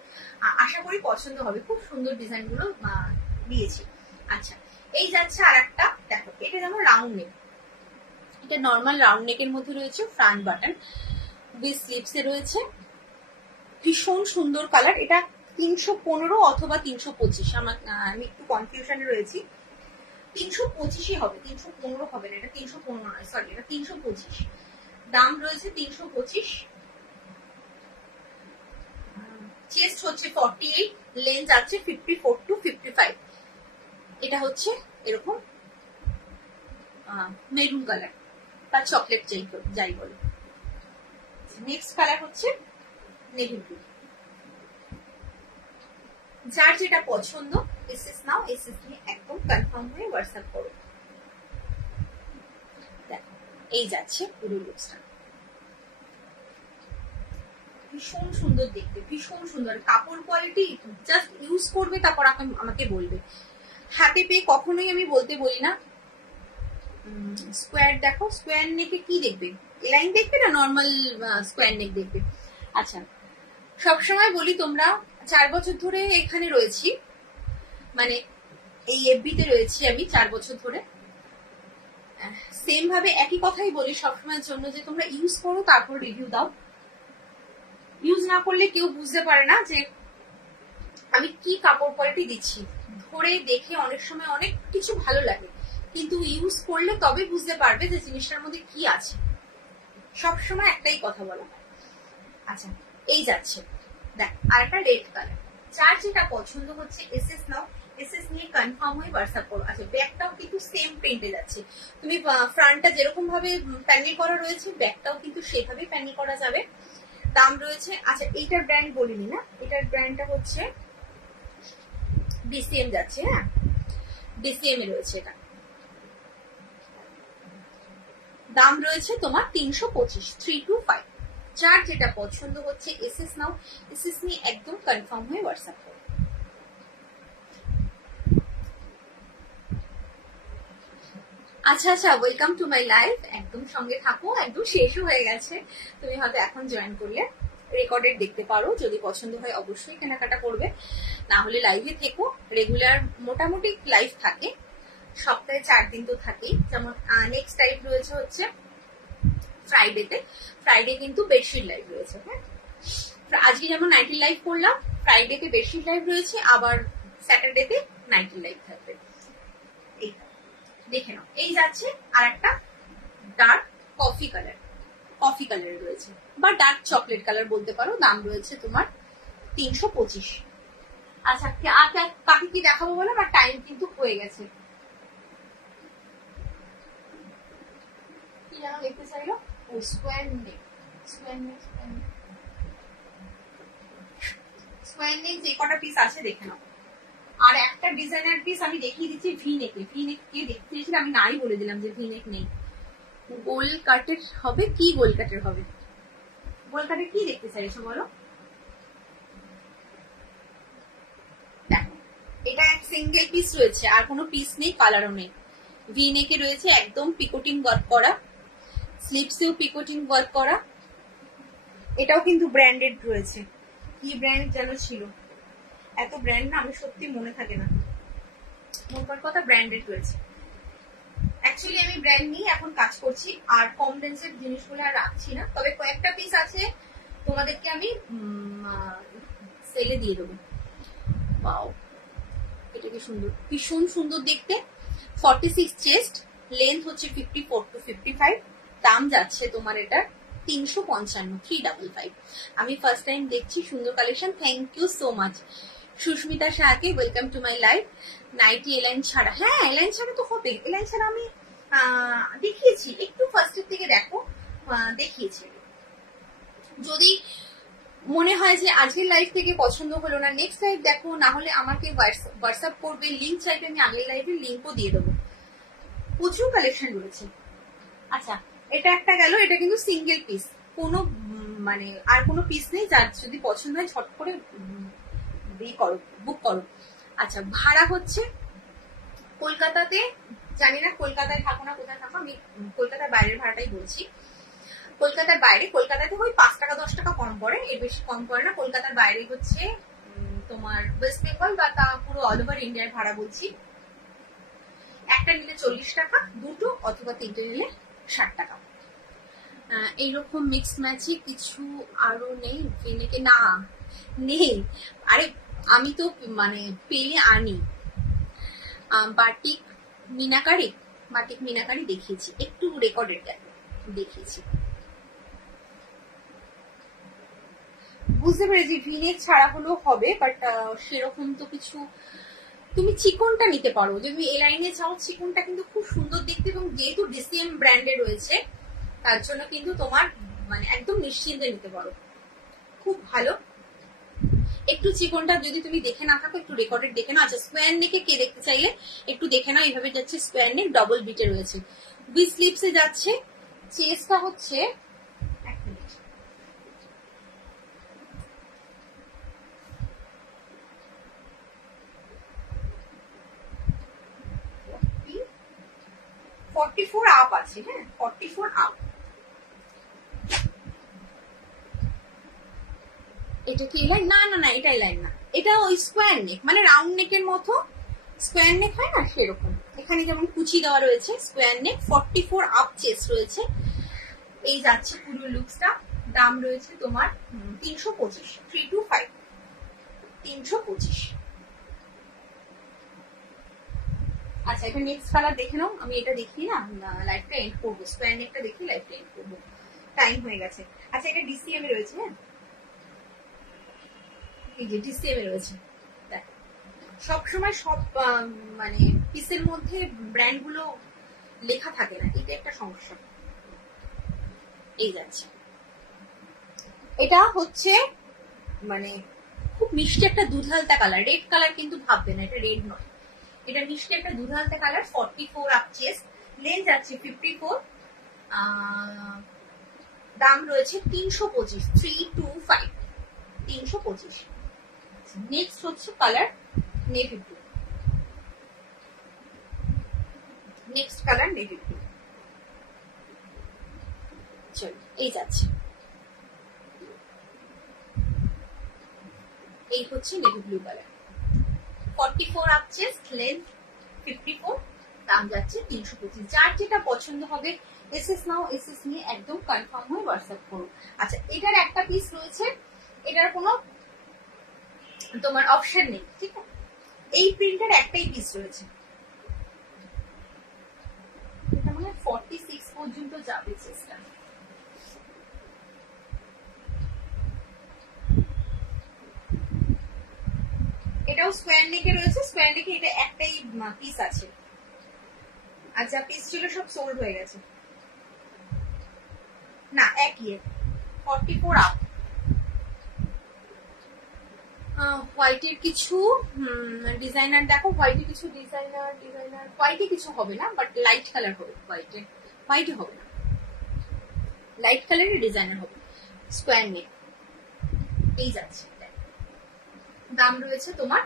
আশা করি পছন্দ হবে, খুব সুন্দর ডিজাইন গুলো দিয়েছি। আচ্ছা এই যাচ্ছে আর একটা, দেখো এটা যেমন রাউন্ড নেক, এটা নর্মাল রাউন্ড নেকের মধ্যে রয়েছে ফ্রন্ট বাটন, উইথ স্লিভস এ রয়েছে, ভীষণ সুন্দর কালার। এটা 315 অথবা 325, আমি একটু কনফিউশনে রয়েছি, 325 হবে, 315 হবে না, এটা 315 নয়, সরি এটা 325, দাম রয়েছে 325। চেস্ট হচ্ছে 48, লেন্থ আছে 54 to 55, এটা হচ্ছে এরকম মেরুন কালার বা চকলেট যাই বলে। নেক্সট কালার হচ্ছে নেভি ব্লু, যার যেটা পছন্দ এসএস নাও, এসএস নিয়ে একদম কনফার্ম হয়ে হোয়াটসঅ্যাপ করো। দেখো এই যাচ্ছে পুরো লুকসটা, ভীষণ সুন্দর দেখতে, ভীষণ সুন্দর কাপড় কোয়ালিটি, জাস্ট ইউজ করবে তারপর আমাকে বলবে। হাতে পেয়ে কখনোই আমি বলতে বলি না। স্কোয়ার দেখো, স্কোয়ার নেকে কি দেখবে, লাইন দেখবে না নর্মাল স্কোয়ার নেক দেখবে। আচ্ছা সবসময় বলি, তোমরা 4 বছর ধরে এখানে রয়েছি, মানে এই এফবিতে রয়েছি আমি 4 বছর ধরে, সেম ভাবে একই কথাই বলি সবসময়ের জন্য, যে তোমরা ইউজ করো তারপর রিভিউ দাও। ইউজ না করলে কেউ বুঝতে পারে না যে আমি কি কাপড় কোয়ালিটি দিচ্ছি। ধরে দেখে অনেক সময় অনেক কিছু ভালো লাগে, কিন্তু ইউজ করলে তবে বুঝতে পারবে যে জিনিসটার মধ্যে কি আছে। সবসময় একটাই কথা বলা হয়। আচ্ছা এই যাচ্ছে, দেখ আর একটা রেড কালার, যার যেটা পছন্দ হচ্ছে এসএস নাও, এসএস নিয়ে কনফার্ম হয়ে হোয়াটসঅ্যাপ করো। আচ্ছা ব্যাকটাও কিন্তু সেম প্রিন্টে যাচ্ছে, তুমি ফ্রন্টটা যেরকম ভাবে প্যানেল করা রয়েছে ব্যাকটাও কিন্তু সেভাবে প্যানেল করা যাবে। দাম রয়েছে, আচ্ছা এইটার ব্র্যান্ড বলিনি না, এটার ব্র্যান্ডটা হচ্ছে ডিসিএম যাচ্ছে, হ্যাঁ ডিসিএম এ রয়েছে এটা, দাম রয়েছে তোমার 325, 325। যার যেটা পছন্দ হচ্ছে এসএস নাও, এসএস নিয়ে একদম কনফার্ম হয়ে হোয়াটসঅ্যাপ করো। আচ্ছা আচ্ছা ওয়েলকাম টু মাই লাইফ, একদম সঙ্গে থাকো, একদম শেষও হয়ে গেছে, তুমি হয়তো এখন জয়েন করলে, রেকর্ডেড দেখতে পারো, যদি পছন্দ হয় অবশ্যই কেনাকাটা করবে, না হলে লাইভে থেকো। রেগুলার মোটামুটি লাইভ থাকে, সপ্তাহে 4 দিন তো থাকেই। যেমন নেক্সট টাইপ রয়েছে হচ্ছে ফ্রাইডেতে, ফ্রাইডে কিন্তু বেডশিট লাইভ রয়েছে, হ্যাঁ আজকে যেমন নাইটি লাইভ করলাম, ফ্রাইডেতে বেডশিট লাইভ রয়েছে, আবার স্যাটারডেতে নাইটি লাইভ থাকবে, দেখে নাও। এই যাচ্ছে আর একটা dark coffee colour, coffee colour রয়েছে বা ডার্ক চকলেট কালার বলতে পারো, দাম রয়েছে তোমার 325। আচ্ছা কাকে কি দেখাবো বলো, বা টাইম কিন্তু হয়ে গেছে। কি যেন দেখতে চাইলো, ও স্কোয়ার নেক, স্কোয়ার নেক, স্কোয়ার নেক যে কটা পিস আছে দেখে নাও। আর একটা ডিজাইনার পিস আমি দেখিয়ে দিচ্ছি ভি নেকে, ভি নেক কে দেখতে চেয়েছিল, আমি নাই বলে দিলাম যে ভি নেক নেই। গোল কাটের হবে, কি গোল কাটের হবে, গোল কাটের কি দেখতে চাইছো বলো। দেখো এটা এক সিঙ্গেল পিস রয়েছে, আর কোনো পিস নেই, কালারও নেই। ভি নেকে রয়েছে একদম পিকোটিং ওয়ার্ক করা, স্লিভসেও পিকোটিং ওয়ার্ক করা। এটাও কিন্তু ব্র্যান্ডেড রয়েছে, কি ব্র্যান্ড যেন ছিল, এত ব্র্যান্ড না আমি সত্যি মনে থাকে না, মোটবার কথা ব্র্যান্ডেড রয়েছে। অ্যাকচুয়ালি আমি ব্র্যান্ড নিয়ে এখন কাজ করছি, আর কম রেঞ্জের জিনিসগুলো আর রাখছি না, তবে কয়েকটা পিস আছে তোমাদেরকে আমি সেলে দিয়ে দেবো। ওয়াও এটা কি সুন্দর, ভীষণ সুন্দর দেখতে। 46 চেস্ট, লেন্থ হচ্ছে 54 to 55, দাম যাচ্ছে তোমার এটা 355 355। আমি ফার্স্ট টাইম দেখছি, সুন্দর collection, thank you so much. Sushmita শাহকে welcome to my life. Nightie A line ছাড়া, হ্যাঁ এলাইন ছাড়া তো হবে, এলাইন ছাড়া আমি দেখিয়েছি, একটু ফার্স্টের থেকে দেখো, দেখিয়েছি। যদি মনে হয় যে আজকের লাইভ থেকে পছন্দ হলো না, নেক্সট লাইভ দেখো, না হলে আমাকে হোয়াটসঅ্যাপ করবে, লিঙ্ক চাইবে, আমি আগের লাইভের লিঙ্কও দিয়ে দেবো। প্রচুর কালেকশন রয়েছে। আচ্ছা, এটা একটা গেল, এটা কিন্তু সিঙ্গেল পিস, কোনো মানে আর কোনো পিস নেই, যার যদি পছন্দ হয় ঝট করে বুক করো। আচ্ছা, ভাড়া হচ্ছে কলকাতাতে, জানি না কলকাতায় থাকো না কোথায় থাকো, আমি কলকাতার বাইরের ভাড়াটাই বলছি। কলকাতার বাইরে, কলকাতাতে ওই 5 টাকা 10 টাকা কম পড়ে, এর বেশি কম পড়ে না। কলকাতার বাইরে হচ্ছে তোমার ওয়েস্ট বেঙ্গল বা তা পুরো অল ওভার ইন্ডিয়ার ভাড়া বলছি। একটা নিলে 40 টাকা, দুটো অথবা তিনটে নিলে 60 টাকা। এইরকম মিক্স ম্যাচে কিছু আরো নেই ভিনেকে, না নেই, আরে আমি তো মানে পেয়ে আনি। বাটিক মিনাকারি দেখিয়েছি, একটু রেকর্ডেড দেখিয়েছি। বুঝতে পেরেছি, ভিনেক ছাড়া হলেও হবে, বাট সেরকম তো কিছু। তুমি চিকনটা নিতে পারো, যদি তুমি এলাইনে চাও, চিকনটা কিন্তু খুব সুন্দর দেখতে, এবং যেহেতু ডিসিএম ব্র্যান্ডে রয়েছে তার জন্য কিন্তু তোমার মানে একদম নিশ্চিন্তে নিতে পারো, খুব ভালো। একটু চিকনটা যদি তুমি দেখে না থাকো, একটু রেকর্ডেড দেখে নাও। আচ্ছা, স্কোয়ার নেকে কে দেখতে চাইলে একটু দেখে নাও, এইভাবে যাচ্ছে স্কোয়ার নেক, ডবল বিটে রয়েছে, ভি স্লিপসে যাচ্ছে। চেস্টটা হচ্ছে, আপ আছে, হ্যাঁ 44 আপ। এটা কি এলাইন? না না না, এটা এলাইন না, এটা ওই স্কোয়ার নেক, মানে রাউন্ড নেকের মতো স্কোয়ার নেক হয় না সেরকম। এখানে যেমন কুচি দেওয়া রয়েছে, স্কোয়ার নেক, 44 আপ চেস্ট রয়েছে। এই যাচ্ছে পুরো লুকসটা। দাম রয়েছে তোমার 325, 325, 325। আচ্ছা, এটা নেক্সট কালার দেখে নাও, আমি এটা দেখি না লাইফটা এন্ড করবো, স্কোয়ার নেকটা দেখি লাইফটা এন্ড করবো, টাইম হয়ে গেছে। আচ্ছা, এটা ডিসিএম এ রয়েছে, হ্যাঁ এই যে ডিসিএম এ রয়েছে। দেখো, সবসময় সব মানে পিসের মধ্যে ব্র্যান্ড গুলো লেখা থাকে না, এটা একটা সমস্যা। এই যাচ্ছে, এটা হচ্ছে মানে খুব মিষ্টি একটা দুধালতা কালার, রেড কালার কিন্তু ভাববে না, এটা রেড নয়, এটা মিষ্টি একটা দুধালতা কালার। 44 আপ চেস্ট, লেন্থ যাচ্ছে 54, দাম রয়েছে 325, 325, 325। নেক্সট হচ্ছে colour navy blue, next colour navy blue. চলো, এই যাচ্ছে, এই হচ্ছে navy blue colour, 44 up chest, length 54, দাম যাচ্ছে 325। যার যেটা পছন্দ হবে এসএস নাও, এসএস নিয়ে একদম কনফার্ম হয়ে হোয়াটসঅ্যাপ করো। আচ্ছা, এটার একটা পিস রয়েছে, এটার কোনো তোমার অপশন নেই, ঠিক আছে, এই প্রিন্টের একটাই পিস রয়েছে, এটা মানে 46 পর্যন্ত যাবে চেষ্টা। এটাও স্কোয়ার নেকে রয়েছে, স্কোয়ার নেকে এটা একটাই পিস আছে, আর যা পিস ছিল সব সোল্ড হয়ে গেছে। না, একই 44 আপ। হোয়াইটের কিছু ডিজাইনার দেখো, হোয়াইটে কিছু ডিজাইনার হোয়াইটে কিছু হবে না, বাট লাইট কালার হবে, হোয়াইটে হবে না, লাইট কালারের ডিজাইনার হবে, স্কোয়ার নেক। এই যাচ্ছে, দাম রয়েছে তোমার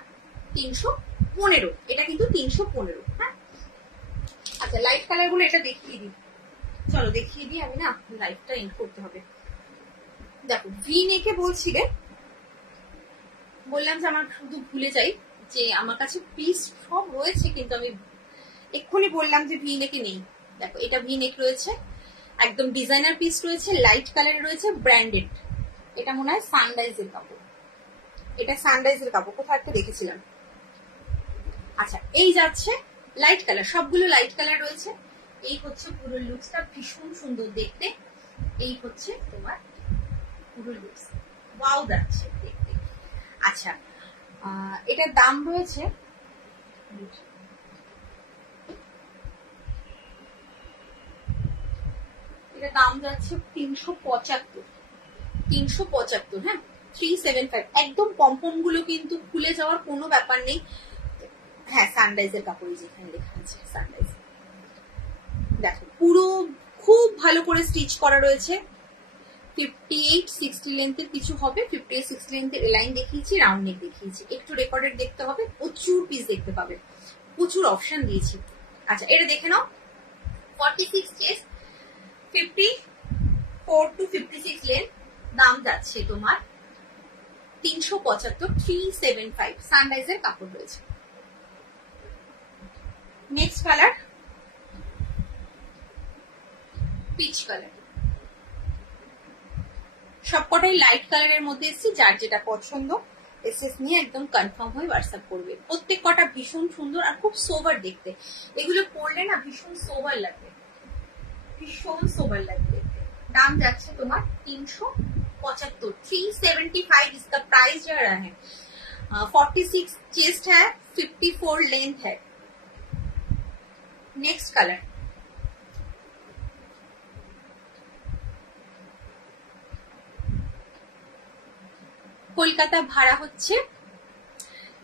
315, এটা কিন্তু 315, হ্যাঁ। আচ্ছা, লাইট কালার গুলো এটা দেখিয়ে দিই, চলো দেখিয়ে দিই, আমি না লাইটটা এন্ড করতে হবে। দেখো, ভি নেকে বলছিলে, বললাম যে আমার শুধু ভুলে যাই যে আমার কাছে পিস সব রয়েছে, কিন্তু আমি এক্ষুনি বললাম যে ভি নেকে নেই। দেখো, এটা ভি নেক রয়েছে, একদম ডিজাইনার পিস রয়েছে, লাইট কালারে রয়েছে, ব্র্যান্ডেড। এটা মনে হয় সানরাইজের কাপড়, এটা সানরাইজের কাপড়, কোথাও একটা দেখেছিলাম। আচ্ছা, এই যাচ্ছে লাইট কালার, সবগুলো লাইট কালার রয়েছে। এই হচ্ছে পুরো লুকসটা, ভীষণ সুন্দর দেখতে। এই হচ্ছে তোমার পুরো লুকস, ওয়াও যাচ্ছে দেখতে। আচ্ছা, এটার দাম রয়েছে এটার দাম যাচ্ছে 375, হ্যাঁ 375। একদম পম্পম গুলো কিন্তু খুলে যাওয়ার কোনো ব্যাপার নেই। হ্যাঁ সানরাইজের কাপড়ই যেখানে লেখা আছে সানরাইজ, দেখো পুরো খুব ভালো করে স্টিচ করা রয়েছে। 58-60 লেন্থের কিছু হবে, 58-60 লেন্থের লাইন দেখিয়েছি, রাউন্ড নেক দেখিয়েছি, একটু রেকর্ডেড দেখতে হবে, প্রচুর পিস দেখতে পাবে, প্রচুর অপশন দিয়েছি। আচ্ছা এটা দেখে নাও, 46 চেস্ট, 54 to 56 লেন্থ, দাম যাচ্ছে তোমার 375, 375, সানরাইজের কাপড় রয়েছে। নেক্সট কালার পিচ কালার, সবকটাই লাইট কালারের মধ্যে এসেছি, যার যেটা পছন্দ এসএস নিয়ে একদম কনফার্ম হয়ে হোয়াটসঅ্যাপ করবে। প্রত্যেক কটা ভীষণ সুন্দর আর খুব সোবার দেখতে, এগুলো পরলে না ভীষণ সোবার লাগবে, ভীষণ সোবার লাগবে। দাম যাচ্ছে তোমার 375, 375 इज द प्राइस जा रहा है। 46 चेस्ट है, 54 लेंथ है। नेक्स्ट कलर কলকাতা ভাড়া হচ্ছে,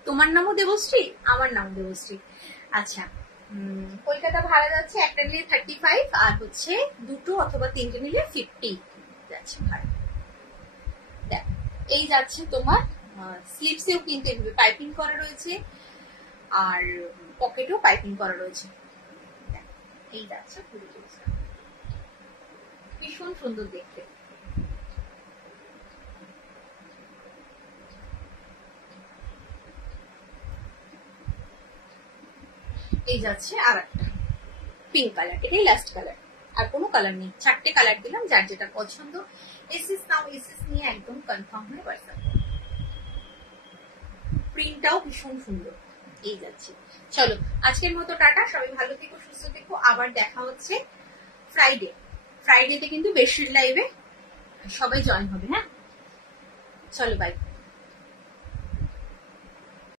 তোমার নামও দেবশ্রী, আমার নাম দেবশ্রী। আচ্ছা কলকাতা ভাড়া যাচ্ছে, একটা নিলে 35 আর হচ্ছে দুটো অথবা তিনটে নিলে 50 যাচ্ছে ভাড়া। দেখ এই যাচ্ছে তোমার স্লিভসেও কিন্তু এভাবে পাইপিং করা রয়েছে আর পকেটেও পাইপিং করা রয়েছে। এই যাচ্ছে পুরো জিনিসটা, ভীষণ সুন্দর দেখতে। এই যাচ্ছে আর একটা পিঙ্ক কালার, এটাই লাস্ট কালার, আর কোনো কালার নেই, 4টে কালার দিলাম, যার যেটা পছন্দ এসএস নাও, এসএস নিয়ে একদম কনফার্ম হয়ে হোয়াটসঅ্যাপ। প্রিন্টটাও ভীষণ সুন্দর। এই যাচ্ছে, চলো আজকের মতো টাটা, সবাই ভালো থেকো, সুস্থ থেকো, আবার দেখা হচ্ছে ফ্রাইডেতে কিন্তু বেডশিট লাইভে সবাই জয়েন হবে, হ্যাঁ চলো বাই।